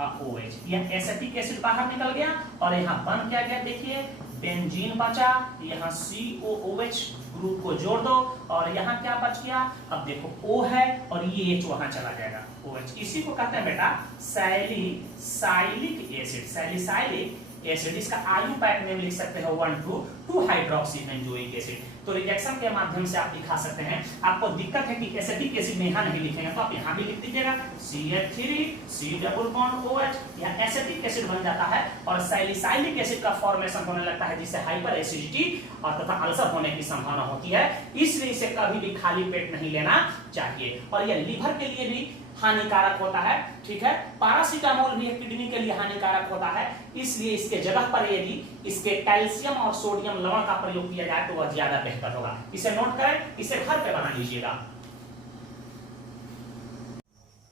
OH। यह एसिटिक एसिड बाहर निकल गया और यहाँ बन क्या गया? देखिए, बेंजीन बचा। यहाँ COOH ग्रुप को जोड़ दो और यहाँ क्या बच गया? अब देखो O है और ये H वहां चला जाएगा, OH। इसी को कहते हैं बेटा सैलिसाइलिक एसिड। सैलिसाइलिक एसिड, इसका IUPAC में लिख सकते हैं 1,2-2-हाइड्रोक्सी बेंजोइक एसिड। तो रिजेक्शन के माध्यम से आप दिखा सकते हैं। आपको दिक्कत है कि एसिटिक एसिड में यहाँ नहीं लिखेंगे तो आप यहाँ भी लिख दीजिएगा CH3 C+OH। यह एसिटिक एसिड बन जाता है और सैलिसाइलिक एसिड का फॉर्मेशन होने लगता है, जिससे हाइपर एसिडिटी और तथा अल्सर होने की संभावना होती है। इसलिए इसे कभी भी खाली पेट नहीं लेना चाहिए। और यह लीवर के लिए भी हानिकारक होता है, ठीक है। पैरासीटामोल भी किडनी के लिए हानिकारक होता है, इसलिए इसके जगह पर यदि इसके कैल्शियम और सोडियम लवण का प्रयोग किया जाए तो वह ज्यादा बेहतर होगा। इसे नोट करें, इसे घर पे बना लीजिएगा।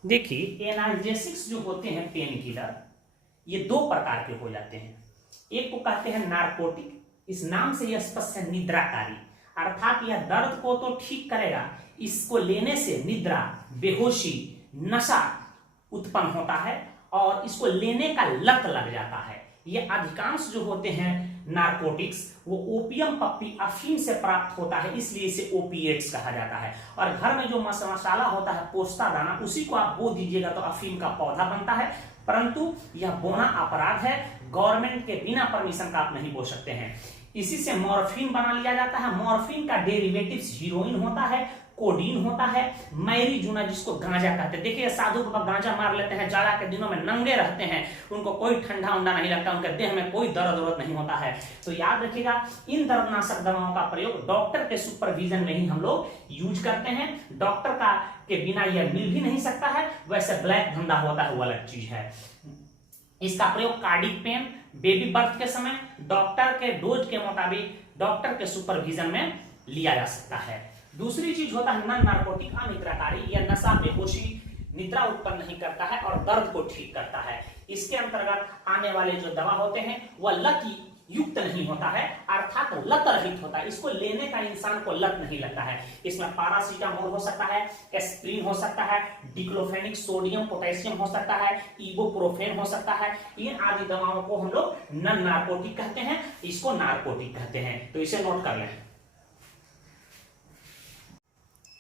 देखिए, एनाल्जेसिक्स जो होते हैं पेन किलर, ये 2 प्रकार के हो जाते हैं। एक को कहते हैं नारकोटिक, इस नाम से यह स्पष्ट है निद्राकारी, अर्थात यह दर्द को तो ठीक करेगा, इसको लेने से निद्रा, बेहोशी, नशा उत्पन्न होता है और इसको लेने का लत लग जाता है। ये अधिकांश जो होते हैं नारकोटिक्स, वो ओपियम पप्पी अफीम से प्राप्त होता है, इसलिए इसे ओपिएट्स कहा जाता है। और घर में जो मसाला होता है पोस्ता दाना, उसी को आप बो दीजिएगा तो अफीम का पौधा बनता है, परंतु यह बोना अपराध है। गवर्नमेंट के बिना परमिशन का आप नहीं बो सकते हैं। इसी से मॉर्फिन बना लिया जाता है। मॉर्फिन का डेरिवेटिव्स हीरोइन होता है, कोडीन होता है, मैरीजुना जिसको गांजा कहते हैं। देखिए, साधु बाबा गांजा मार लेते हैं, जाड़ा के दिनों में नंगे रहते हैं, उनको कोई ठंडा उंडा नहीं लगता, उनके देह में कोई दर्द नहीं होता है। तो याद रखिएगा, इन दर्दनाशक दवाओं का प्रयोग डॉक्टर के सुपरविजन में ही हम लोग यूज करते हैं। डॉक्टर का के बिना यह मिल भी नहीं सकता है। वैसे ब्लैक धंधा होता है, वो अलग चीज है। इसका प्रयोग कार्डिक पेन, बेबी बर्थ के समय डॉक्टर के डोज के मुताबिक डॉक्टर के सुपरविजन में लिया जा सकता है। दूसरी चीज होता है नॉन नार्कोटिक, अनिद्राकारी, या नशा बेहोशी, निद्रा उत्पन्न नहीं करता है और दर्द को ठीक करता है। इसके अंतर्गत आने वाले जो दवा होते हैं वह लत युक्त नहीं होता है, अर्थात लत रहित होता है। इसको लेने का इंसान को लत नहीं लगता है। इसमें पैरासीटामोल हो सकता है, एस्प्रिन हो सकता है, डिक्लोफेनिक, सोडियम पोटेशियम हो सकता है, इबुप्रोफेन हो सकता है। इन आदि दवाओं को हम लोग नॉन नार्कोटिक कहते हैं, इसको नार्कोटिक कहते हैं। तो इसे नोट कर लें।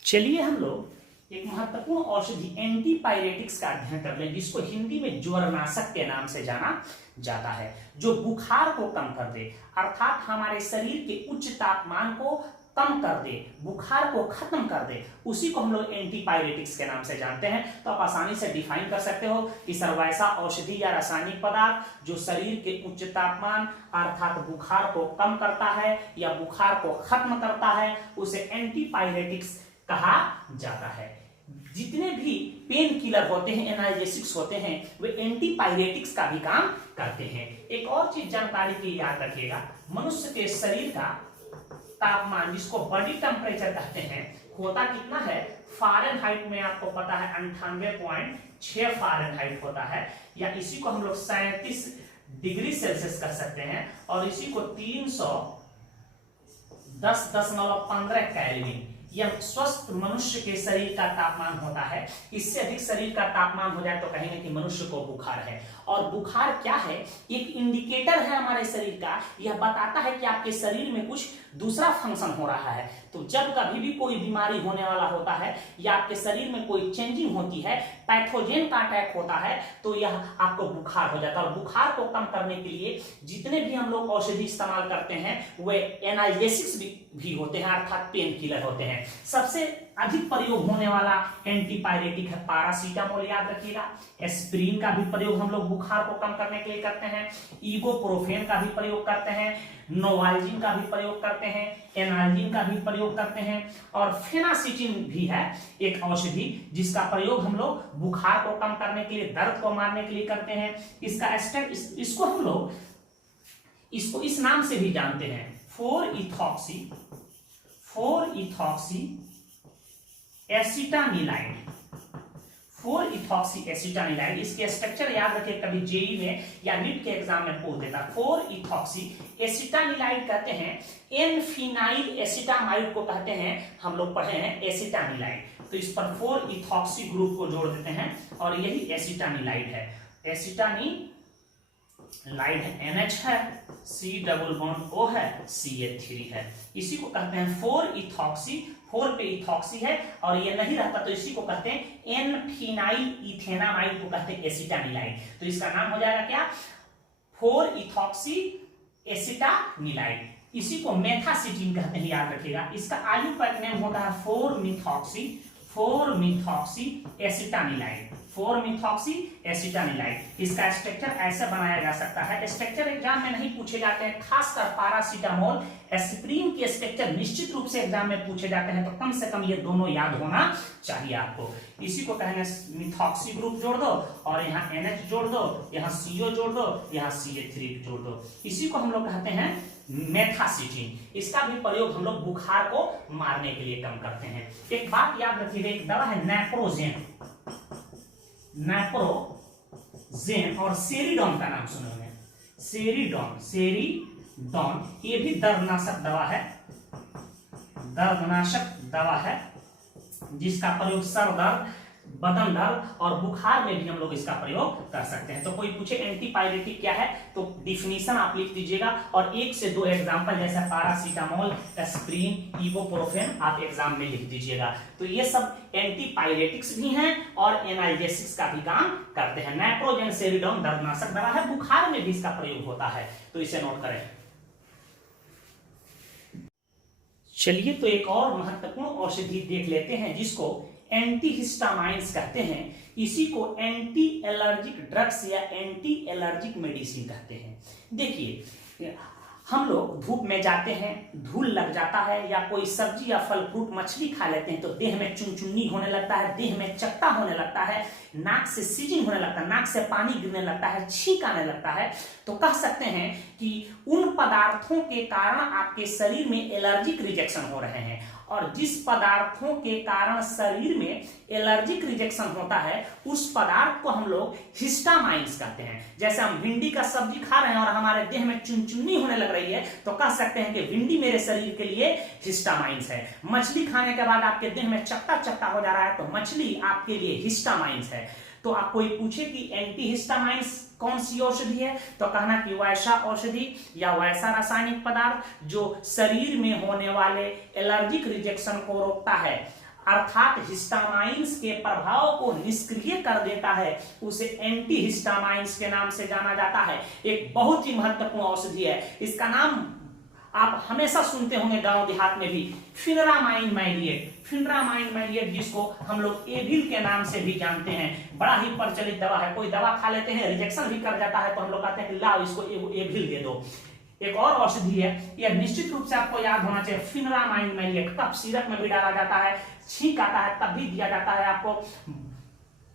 चलिए हम लोग एक महत्वपूर्ण औषधि एंटीपायरेटिक्स का अध्ययन कर लें, जिसको हिंदी में ज्वरनाशक के नाम से जाना जाता है, जो बुखार को कम कर दे, अर्थात हमारे शरीर के उच्च तापमान को कम कर दे, बुखार को खत्म कर दे, उसी को हम लोग एंटीपायरेटिक्स के नाम से जानते हैं। तो आप आसानी से डिफाइन कर सकते हो कि सर वैसा औषधि या रासायनिक पदार्थ जो शरीर के उच्च तापमान अर्थात बुखार को कम करता है या बुखार को खत्म करता है, उसे एंटीपायरेटिक्स कहा जाता है। जितने भी पेन किलर होते हैं, एनाल्जेसिक्स होते हैं, वे एंटीपायरेटिक्स का भी काम करते हैं। एक और चीज जानकारी की याद रखिएगा, मनुष्य के शरीर का तापमान, जिसको बॉडी टेम्परेचर कहते हैं, होता कितना है फारेनहाइट में, आपको पता है 98.6 फारेनहाइट होता है, या इसी को हम लोग 37 डिग्री सेल्सियस कर सकते हैं, और इसी को 310.15 केल्विन यह स्वस्थ मनुष्य के शरीर का तापमान होता है। इससे अधिक शरीर का तापमान हो जाए तो कहेंगे कि मनुष्य को बुखार है। और बुखार क्या है, एक इंडिकेटर है हमारे शरीर का, यह बताता है कि आपके शरीर में कुछ दूसरा फंक्शन हो रहा है। तो जब कभी भी कोई बीमारी होने वाला होता है या आपके शरीर में कोई चेंजिंग होती है, पैथोजेन का अटैक होता है, तो यह आपको बुखार हो जाता है। और बुखार को कम करने के लिए जितने भी हम लोग औषधि इस्तेमाल करते हैं वे एनाल्जेसिक्स भी होते हैं, अर्थात पेन किलर होते हैं। सबसे अधिक प्रयोग होने वाला एंटीपायरेटिक है पैरासीटामोल, याद रखिएगा। एस्प्रिन का भी प्रयोग हम लोग बुखार को कम करने के लिए करते हैं, इबुप्रोफेन का भी प्रयोग करते हैं, नोवाल्जिन का भी प्रयोग करते हैं, एनाल्जिन का भी प्रयोग करते हैं, और फेनासिटिन भी है एक औषधि जिसका प्रयोग हम लोग बुखार को कम करने के लिए, दर्द को मारने के लिए करते हैं। इसका इसको हम लोग इसको इस नाम से भी जानते हैं, 4-इथॉक्सी एसिटानिलाइड। 4-इथॉक्सी एसिटानिलाइड, इसके स्ट्रक्चर याद रखिए, कभी जेई में या नीट के एग्जाम में पूछ देता। 4-इथॉक्सी एसिटानिलाइड कहते हैं, एन फिनाइल एसिटामाइड को कहते हैं, हम लोग पढ़े हैं एसिटानिलाइड। तो इस पर 4-इथॉक्सी ग्रुप को जोड़ देते हैं और यही एसिटानिलाइड है। एसिटानिलाइड है, NH है, C डबल बॉन्ड O है, CH3 है। इसी को कहते हैं 4-इथॉक्सी, 4 पे इथॉक्सी है और ये नहीं रहता तो इसी को कहते हैं एन फिनाइल इथेनामाइड को कहते हैं एसिटानिलाइड। तो इसका नाम हो जाएगा क्या, 4-इथॉक्सी एसिटानिलाइड। इसी को मेथासिटिन कहते हैं, याद रखिएगा। इसका आयुर्वेदिक नेम होता है 4-मिथॉक्सी एसिटानिलाइड। 4-मिथॉक्सी एसिटानिलाइड। इसका स्ट्रक्चर ऐसे बनाया जा सकता है, स्ट्रक्चर एग्जाम में नहीं पूछे जाते हैं, खासकर पैरासीटामोल, एस्प्रिन के स्ट्रक्चर निश्चित रूप से एग्जाम में पूछे जाते हैं, तो कम से कम ये दोनों याद होना चाहिए आपको। इसी को कहेंगे मिथॉक्सी ग्रुप जोड़ दो और यहाँ NH जोड़ दो, यहाँ CO जोड़ दो, यहाँ CH3 जोड़ दो। इसी को हम लोग कहते हैं मेथासिटिन। इसका भी प्रयोग हम लोग बुखार को मारने के लिए कम करते हैं। एक बात याद रखिएगा, एक दवा है नेप्रोजेन और सेरिडॉन का नाम सुने होंगे, सेरिडॉन, ये भी दर्दनाशक दवा है जिसका प्रयोग सर दर्द, बदन दर्द और बुखार में भी हम लोग इसका प्रयोग कर सकते हैं। तो कोई पूछे एंटीपायरेटिक क्या है तो डिफिनीशन आप लिख दीजिएगा और 1 से 2 एग्जांपल जैसे पैरासीटामोल, एस्प्रिन, इबुप्रोफेन आप एग्जाम में लिख दीजिएगा। तो ये सब एंटीपायरेटिक्स भी हैं और एनाल्जेसिक्स का भी काम करते हैं। नेप्रोजेन सेरिडॉन दर्दनाशक दवा है, बुखार में भी इसका प्रयोग होता है, तो इसे नोट करें। चलिए तो एक और महत्वपूर्ण औषधि देख लेते हैं जिसको एंटीहिस्टामाइन्स कहते हैं। इसी को एंटी एलर्जिक ड्रग्स या एंटी एलर्जिक मेडिसिन कहते हैं। देखिए, हम लोग धूप में जाते हैं, धूल लग जाता है, या कोई सब्जी या फल फ्रूट मछली खा लेते हैं तो देह में चुनचुन्नी होने लगता है, देह में चकत्ता होने लगता है, नाक से सीजिंग होने लगता है, नाक से पानी गिरने लगता है, छींक आने लगता है। तो कह सकते हैं कि उन पदार्थों के कारण आपके शरीर में एलर्जिक रिजेक्शन हो रहे हैं और जिस पदार्थों के कारण शरीर में एलर्जिक रिजेक्शन होता है उस पदार्थ को हम लोग हिस्टामाइंस कहते हैं। जैसे हम भिंडी का सब्जी खा रहे हैं और हमारे देह में चुनचुन्नी होने लग रही है तो कह सकते हैं कि भिंडी मेरे शरीर के लिए हिस्टामाइंस है। मछली खाने के बाद आपके देह में चपटा चपटा हो जा रहा है तो मछली आपके लिए हिस्टामाइंस है। तो आप कोई पूछे कि एंटी हिस्टामाइंस कौन सी औषधि है तो कहना कि वैसा औषधि या वैसा रासायनिक पदार्थ जो शरीर में होने वाले एलर्जिक रिजेक्शन को रोकता है अर्थात हिस्टामाइंस के प्रभाव को निष्क्रिय कर देता है, उसे एंटी हिस्टामाइंस के नाम से जाना जाता है। एक बहुत ही महत्वपूर्ण औषधि है। इसका नाम आप हमेशा सुनते होंगे गांव देहात में भी, फिनरामाइन माइलिएट। फिनरामाइन माइलिएट जिसको हम लोग एविल के नाम से भी जानते हैं, बड़ा ही प्रचलित दवा है। कोई दवा खा लेते हैं रिजेक्शन भी कर जाता है तो हम लोग कहते हैं कि लाओ इसको एविल दे दो। एक और औषधि है, यह निश्चित रूप से आपको याद होना चाहिए, फिनरामाइन माइलिएट। कफ सिरप में भी डाला जाता है, छींक आता है तब भी दिया जाता है आपको।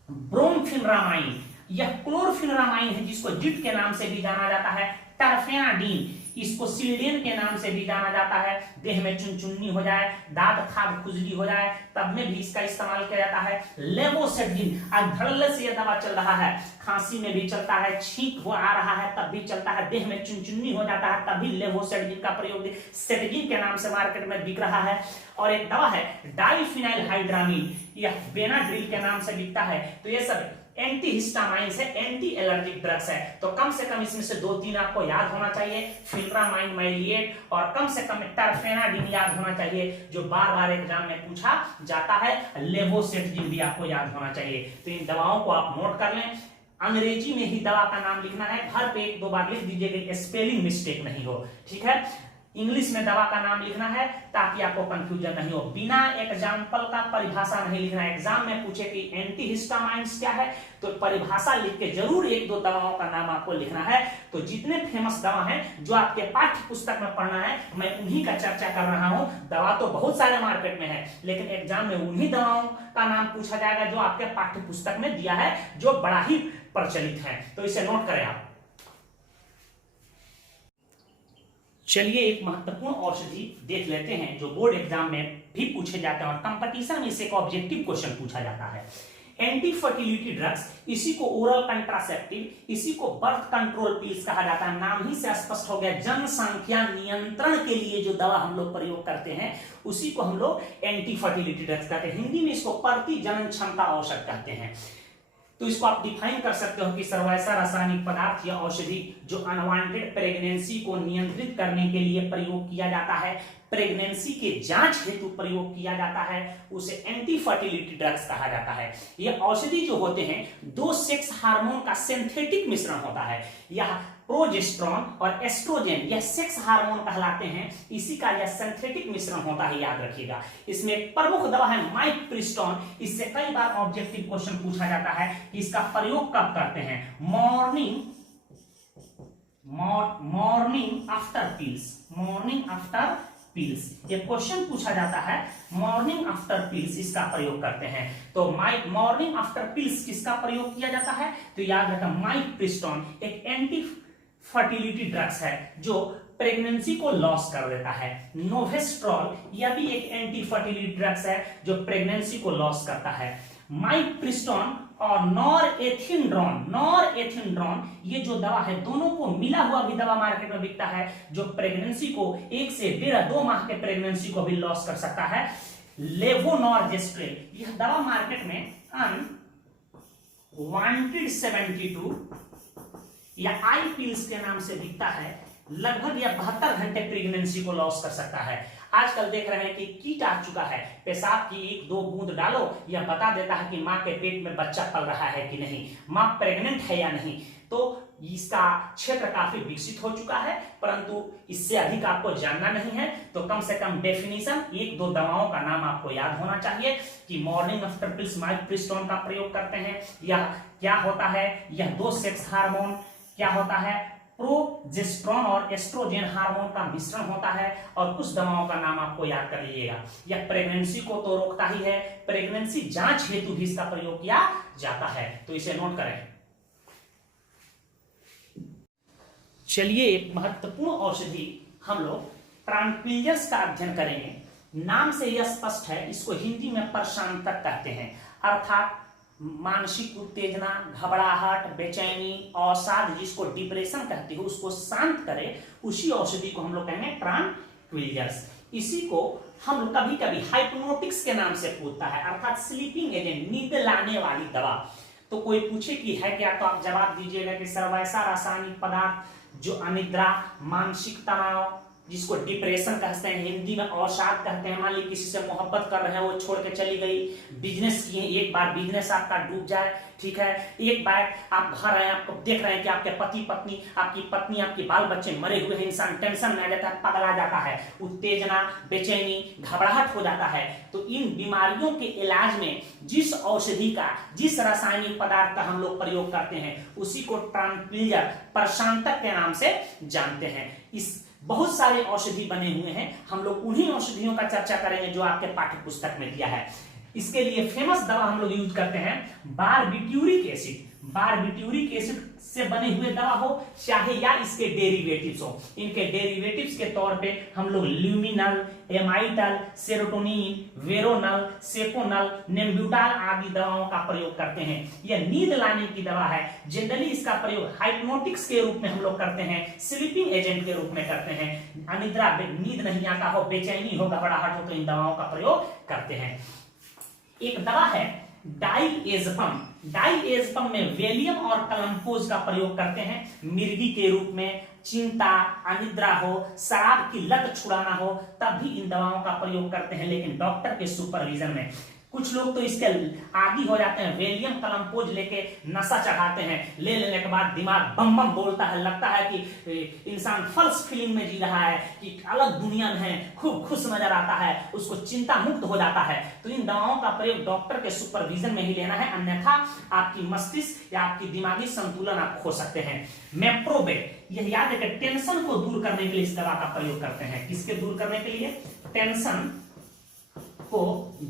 ब्रोमफिनरामाइन, यह क्लोरफिनरामाइन है जिसको जिट के नाम से भी जाना जाता है। टर्फेनाडीन, इसको सिल्डेन के नाम से भी जाना जाता है। देह में चुनचुन्नी हो जाए, दांत खाद खुजली हो जाए तब में भी इसका इस्तेमाल किया जाता है। लेवोसेट्रिन, आज धड़ल्ले से यह दवा चल रहा है, खांसी में भी चलता है, छींक हो आ रहा है तब भी चलता है, देह में चुनचुन्नी हो जाता है तब भी लेवोसेट्रिन का प्रयोग सेटगिन के नाम से मार्केट में बिक रहा है। और एक दवा है डाइफिनाइल हाइड्रामिन, यह बेनाड्रिल के नाम से बिकता है। तो ये सब एंटी हिस्टामाइंस है, एंटी एलर्जिक ड्रग्स है। तो कम से कम इसमें से 2-3 आपको याद होना चाहिए, फिनरामाइन माइलिएट और कम से कम टर्फेनाडीन याद होना चाहिए जो बार बार एग्जाम में पूछा जाता है। लेवोसेट्रिन भी आपको याद होना चाहिए। तो इन दवाओं को आप नोट कर लें। अंग्रेजी में ही दवा का नाम लिखना है, घर पे 1-2 बार लिख दीजिएगा, स्पेलिंग मिस्टेक नहीं हो, ठीक है। इंग्लिश में दवा का नाम लिखना है ताकि आपको कंफ्यूजन नहीं हो। बिना एग्जाम्पल का परिभाषा नहीं लिखना है। एग्जाम में पूछे कि एंटी हिस्टामाइंस क्या है तो परिभाषा लिख के जरूर 1-2 दवाओं का नाम आपको लिखना है। तो जितने फेमस दवा हैं जो आपके पाठ्य पुस्तक में पढ़ना है मैं उन्हीं का चर्चा कर रहा हूं। दवा तो बहुत सारे मार्केट में है लेकिन एग्जाम में उन्हीं दवाओं का नाम पूछा जाएगा जो आपके पाठ्य पुस्तक में दिया है, जो बड़ा ही प्रचलित है। तो इसे नोट करें आप। चलिए एक महत्वपूर्ण औषधि देख लेते हैं जो बोर्ड एग्जाम में भी पूछे जाते हैं और कंपटीशन में इसे एक ऑब्जेक्टिव क्वेश्चन पूछा जाता है। एंटी फर्टिलिटी ड्रग्स, इसी को ओरल कंट्रासेप्टिव, इसी को बर्थ कंट्रोल पिल्स कहा जाता है। नाम ही से स्पष्ट हो गया, जनसंख्या नियंत्रण के लिए जो दवा हम लोग प्रयोग करते हैं उसी को हम लोग एंटी फर्टिलिटी ड्रग्स कहते हैं। हिंदी में इसको प्रति जनन क्षमता औषध कहते हैं। तो इसको आप डिफाइन कर सकते हो कि सर वैसा रासायनिक पदार्थ या औषधि जो अनवांटेड प्रेगनेंसी को नियंत्रित करने के लिए प्रयोग किया जाता है, प्रेगनेंसी के जांच हेतु प्रयोग किया जाता है, उसे एंटी फर्टिलिटी ड्रग्स कहा जाता है। ये औषधि जो होते हैं 2 सेक्स हार्मोन का सिंथेटिक मिश्रण होता है। यह प्रोजेस्टेरोन और एस्ट्रोजन यह सेक्स हार्मोन कहलाते हैं, इसी का यह सिंथेटिक मिश्रण होता है, याद रखिएगा। इसमें एक प्रमुख दवा है माइप्रिस्टोन। इससे कई बार ऑब्जेक्टिव क्वेश्चन पूछा जाता है कि इसका प्रयोग कब करते हैं। मॉर्निंग आफ्टर पिल्स, ये क्वेश्चन पूछा जाता है। मॉर्निंग आफ्टर पिल्स इसका प्रयोग करते हैं। तो मॉर्निंग आफ्टर पिल्स किसका प्रयोग किया जाता है तो याद रखना माइप्रिस्टोन एक एंटी फर्टिलिटी ड्रग्स है जो प्रेगनेंसी को लॉस कर देता है। नोवेस्ट्रॉल यह भी एक एंटी फर्टिलिटी ड्रग्स है जो प्रेगनेंसी को लॉस करता है। माइप्रिस्टोन और नॉरएथिंड्रोन ये जो दवा है दोनों को मिला हुआ भी दवा मार्केट में बिकता है जो प्रेगनेंसी को 1 से 1.5-2 माह के प्रेगनेंसी को भी लॉस कर सकता है। लेवोनॉर्जेस्ट्रेल यह दवा मार्केट में अनवांटेड 72 या आई पिल्स के नाम से बिकता है। लगभग यह 72 घंटे प्रेगनेंसी को लॉस कर सकता है। आजकल देख रहे हैं कि कीट आ चुका है, पेशाब की 1-2 बूंद डालो यह बता देता है कि माँ के पेट में बच्चा पल रहा है कि नहीं, माँ प्रेग्नेंट है या नहीं। तो इसका क्षेत्र काफी विकसित हो चुका है, परंतु इससे अधिक आपको जानना नहीं है। तो कम से कम डेफिनेशन 1-2 दवाओं का नाम आपको याद होना चाहिए कि मॉर्निंग आफ्टर पिल्स माइप्रिस्टोन का प्रयोग करते हैं। यह क्या होता है, यह 2 सेक्स हार्मोन क्या होता है, प्रोजेस्टेरोन और एस्ट्रोजन हार्मोन का मिश्रण होता है। और कुछ दवाओं का नाम आपको याद कर लीजिएगा। यह प्रेगनेंसी को तो रोकता ही है, प्रेगनेंसी जांच हेतु भी इसका प्रयोग किया जाता है। तो इसे नोट करें। चलिए एक महत्वपूर्ण औषधि हम लोग ट्रांक्विलाइजर्स का अध्ययन करेंगे। नाम से यह स्पष्ट है, इसको हिंदी में प्रशांतक कहते हैं, अर्थात मानसिक उत्तेजना, घबराहट, बेचैनी, अवसाद, जिसको डिप्रेशन कहते हो, उसको शांत करे, उसी औषधि को हम लोग कहेंगे ट्रांक्विलाइजर्स। इसी को हम कभी कभी हाइप्नोटिक्स के नाम से पूछता है, अर्थात स्लीपिंग एजेंट, नींद लाने वाली दवा। तो कोई पूछे कि है क्या, तो आप जवाब दीजिएगा कि सर वैसा रासायनिक पदार्थ जो अनिद्रा, मानसिक तनाव, जिसको डिप्रेशन कहते हैं, हिंदी में अवसाद कहते हैं, मान लीजिए किसी से मोहब्बत कर रहे हैं, वो छोड़ के चली गई, बिजनेस किए, एक बार बिजनेस आपका डूब जाए, ठीक है, एक बार आप घर आए, आपको देख रहे हैं कि आपके पति पत्नी, आपकी बाल बच्चे मरे हुए हैं, इंसान टेंशन में आ जाता है, पगला जाता है, उत्तेजना, बेचैनी, घबराहट हो जाता है। तो इन बीमारियों के इलाज में जिस औषधि का, जिस रासायनिक पदार्थ का हम लोग प्रयोग करते हैं, उसी को ट्रांक्विलाइजर, प्रशांतक के नाम से जानते हैं। इस बहुत सारे औषधि बने हुए हैं, हम लोग उन्हीं औषधियों का चर्चा करेंगे जो आपके पाठ्य पुस्तक में दिया है। इसके लिए फेमस दवा हम लोग यूज करते हैं बारबिट्यूरिक एसिड। बारबिट्यूरिक एसिड से बने हुए दवा हो चाहे या इसके डेरिवेटिव्स हो, इनके डेरिवेटिव्स के तौर पे हम लोग ल्यूमिनल, एमाइटल, सेरोटोनिन, वेरोनल, सेपोनल, नेम्ब्यूटाल आदि दवाओं का प्रयोग करते हैं। यह नींद लाने की दवा है। जनरली इसका प्रयोग हाइप्नोटिक्स के रूप में हम लोग करते हैं, स्लीपिंग एजेंट के रूप में करते हैं। अनिद्रा, नींद नहीं आता हो, बेचैनी हो, घबराहट हो, तो इन दवाओं का प्रयोग करते हैं। एक दवा है डाइएज़ेपम। डाइएज़ेपम में वेलियम और कलम्पोज का प्रयोग करते हैं मिर्गी के रूप में। चिंता, अनिद्रा हो, शराब की लत छुड़ाना हो, तब भी इन दवाओं का प्रयोग करते हैं, लेकिन डॉक्टर के सुपरविजन में। कुछ लोग तो इसके आदी हो जाते हैं, वेलियम कलम्पोज लेके नशा चढ़ाते हैं, ले लेने के बाद दिमाग बम बम बोलता है, लगता है कि इंसान फॉल्स फीलिंग में जी रहा है, कि अलग दुनिया में है, खूब खुश नजर आता है, उसको चिंता मुक्त हो जाता है। तो इन दवाओं का प्रयोग डॉक्टर के सुपरविजन में ही लेना है, अन्यथा आपकी मस्तिष्क या आपकी दिमागी संतुलन आप खो सकते हैं। मेप्रोबेट, यह याद रखें, टेंशन को दूर करने के लिए इस दवा का प्रयोग करते हैं। किसके दूर करने के लिए? टेंशन को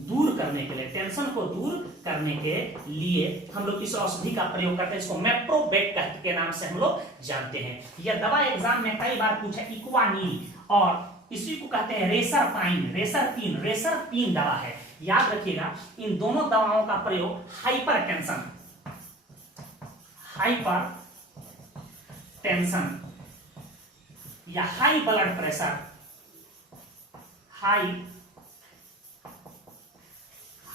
दूर करने के लिए, टेंशन को दूर करने के लिए हम लोग इस औषधि का प्रयोग करते हैं। इसको मेप्रोबेट के नाम से हम लोग जानते हैं। यह दवा एग्जाम में कई बार पूछा, इक्वानील, और इसी को कहते हैं रेसरपाइन। रेसरपीन दवा है, याद रखिएगा। इन दोनों दवाओं का प्रयोग हाइपरटेंशन या high blood pressure,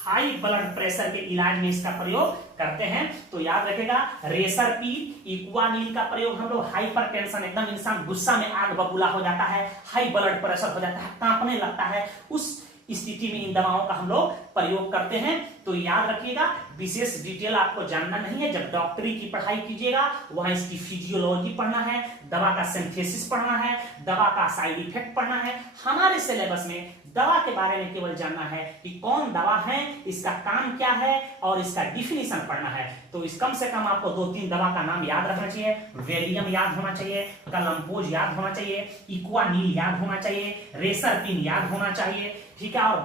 high blood pressure के इलाज में इसका प्रयोग करते हैं। तो याद रखेगा, रेसरपीन, इक्वानील का प्रयोग हम लोग हाइपरटेंशन, एकदम इंसान गुस्सा में आग बबूला हो जाता है, हाई ब्लड प्रेशर हो जाता है, कांपने लगता है, उस स्थिति में इन दवाओं का हम लोग प्रयोग करते हैं। तो याद रखिएगा, विशेष डिटेल आपको जानना नहीं है। जब डॉक्टरी की पढ़ाई कीजिएगा, वहां इसकी फिजियोलॉजी पढ़ना है, दवा का सिंथेसिस पढ़ना है, दवा का साइड इफेक्ट पढ़ना है। हमारे सिलेबस में दवा के बारे में केवल जानना है कि कौन दवा है, इसका काम क्या है, और इसका डिफिनीशन पढ़ना है। तो इस कम से कम आपको 2-3 दवा का नाम याद रखना चाहिए। वेलियम याद होना चाहिए, कलम्पोज याद होना चाहिए, इक्वानील याद होना चाहिए, रेसरपीन याद होना चाहिए, ठीक है। और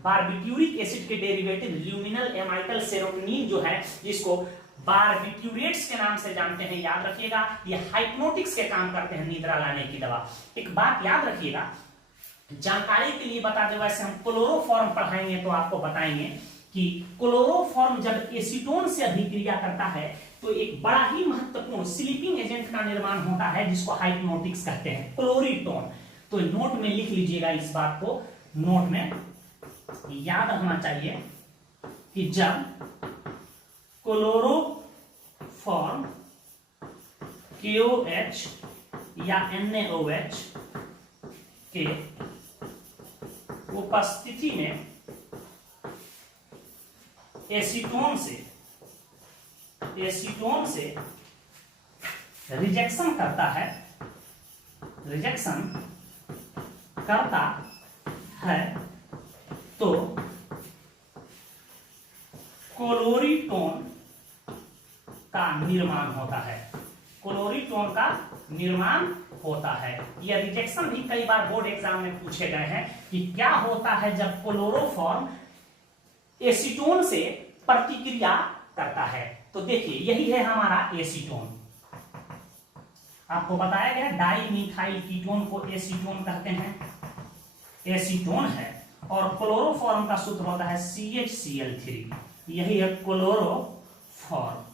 बारबिट्यूरिक एसिड के डेरिवेटिव ल्यूमिनल, एमाइटल, सेरोटोनिन जो है, जिसको बारबिट्यूरेट्स के नाम से जानते हैं, याद रखिएगा। ये हाइप्नोटिक्स के काम करते हैं, निद्रा लाने की दवा। एक बात याद रखिएगा, जानकारी के लिए बता दें, वैसे हम क्लोरोफॉर्म पढ़ाएंगे तो आपको बताएंगे कि क्लोरोफॉर्म जब एसीटोन से अभिक्रिया करता है तो एक बड़ा ही महत्वपूर्ण स्लीपिंग एजेंट का निर्माण होता है, जिसको हाइप्नोटिक्स कहते हैं, क्लोरीटोन। तो नोट में लिख लीजिएगा, इस बात को नोट में याद रखना चाहिए कि जब क्लोरोफॉर्म KOH या NaOH के उपस्थिति में एसीटोन से रिजेक्शन करता है तो क्लोरीटोन का निर्माण होता है। क्लोरीटोन का निर्माण होता है। यह रिजेक्शन भी कई बार बोर्ड एग्जाम में पूछे गए हैं कि क्या होता है जब क्लोरोफॉर्म एसीटोन से प्रतिक्रिया करता है। तो देखिए, यही है हमारा एसीटोन। आपको बताया गया डाई मिथाइल कीटोन को एसीटोन कहते हैं। एसीटोन है, और क्लोरोफॉर्म का सूत्र होता है CHCl3, यही है क्लोरोफॉर्म।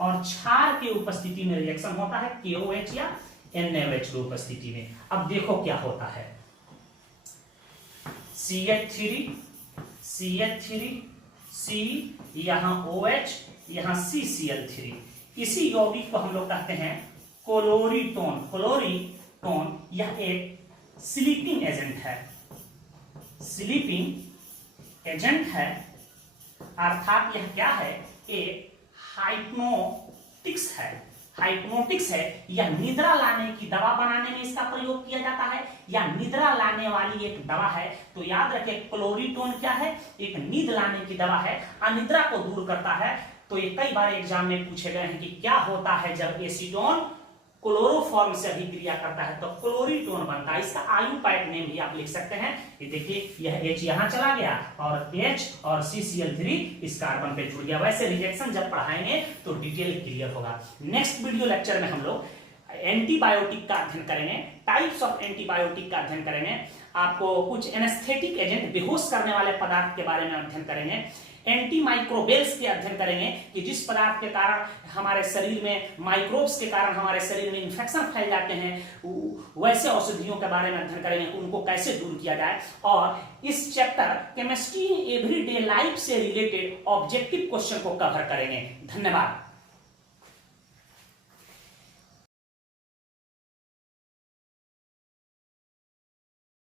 और क्षार के उपस्थिति में रिएक्शन होता है KOH या NaOH की उपस्थिति में। अब देखो क्या होता है, CH3 C, यहां OH, यहां CCl3। इसी यौगिक को हम लोग कहते हैं क्लोरीटोन। क्लोरीटोन यह एक स्लीपिंग एजेंट है, स्लीपिंग एजेंट है, अर्थात यह क्या है, एक हाइप्नोटिक्स है। हाइप्नोटिक्स है, यह निद्रा लाने की दवा बनाने में इसका प्रयोग किया जाता है, या निद्रा लाने वाली एक दवा है। तो याद रखिए क्लोरीटोन क्या है, एक नींद लाने की दवा है, अनिद्रा को दूर करता है। तो ये कई बार एग्जाम में पूछे गए हैं कि क्या होता है जब एसीटोन क्लोरोफॉर्म से अभिक्रिया करता है, तो क्लोरीटोन बनता है। इसका आयुपाइक नेम भी आप लिख सकते हैं। ये देखिए, यह H यहां चला गया और H और CCl3 इस कार्बन पे जुड़ गया। वैसे रिएक्शन जब पढ़ाएंगे तो डिटेल क्लियर होगा। नेक्स्ट वीडियो लेक्चर में हम लोग एंटीबायोटिक का अध्ययन करेंगे, टाइप्स ऑफ एंटीबायोटिक का अध्ययन करेंगे, आपको कुछ एनेस्थेटिक एजेंट, बेहोश करने वाले पदार्थ के बारे में अध्ययन करेंगे, एंटी माइक्रोबेल्स के अध्ययन करेंगे कि जिस पदार्थ के कारण हमारे शरीर में, माइक्रोब्स के कारण हमारे शरीर में इंफेक्शन फैल जाते हैं, वैसे औषधियों के बारे में अध्ययन करेंगे, उनको कैसे दूर किया जाए। और इस चैप्टर केमिस्ट्री एवरीडे लाइफ से रिलेटेड ऑब्जेक्टिव क्वेश्चन को कवर करेंगे। धन्यवाद।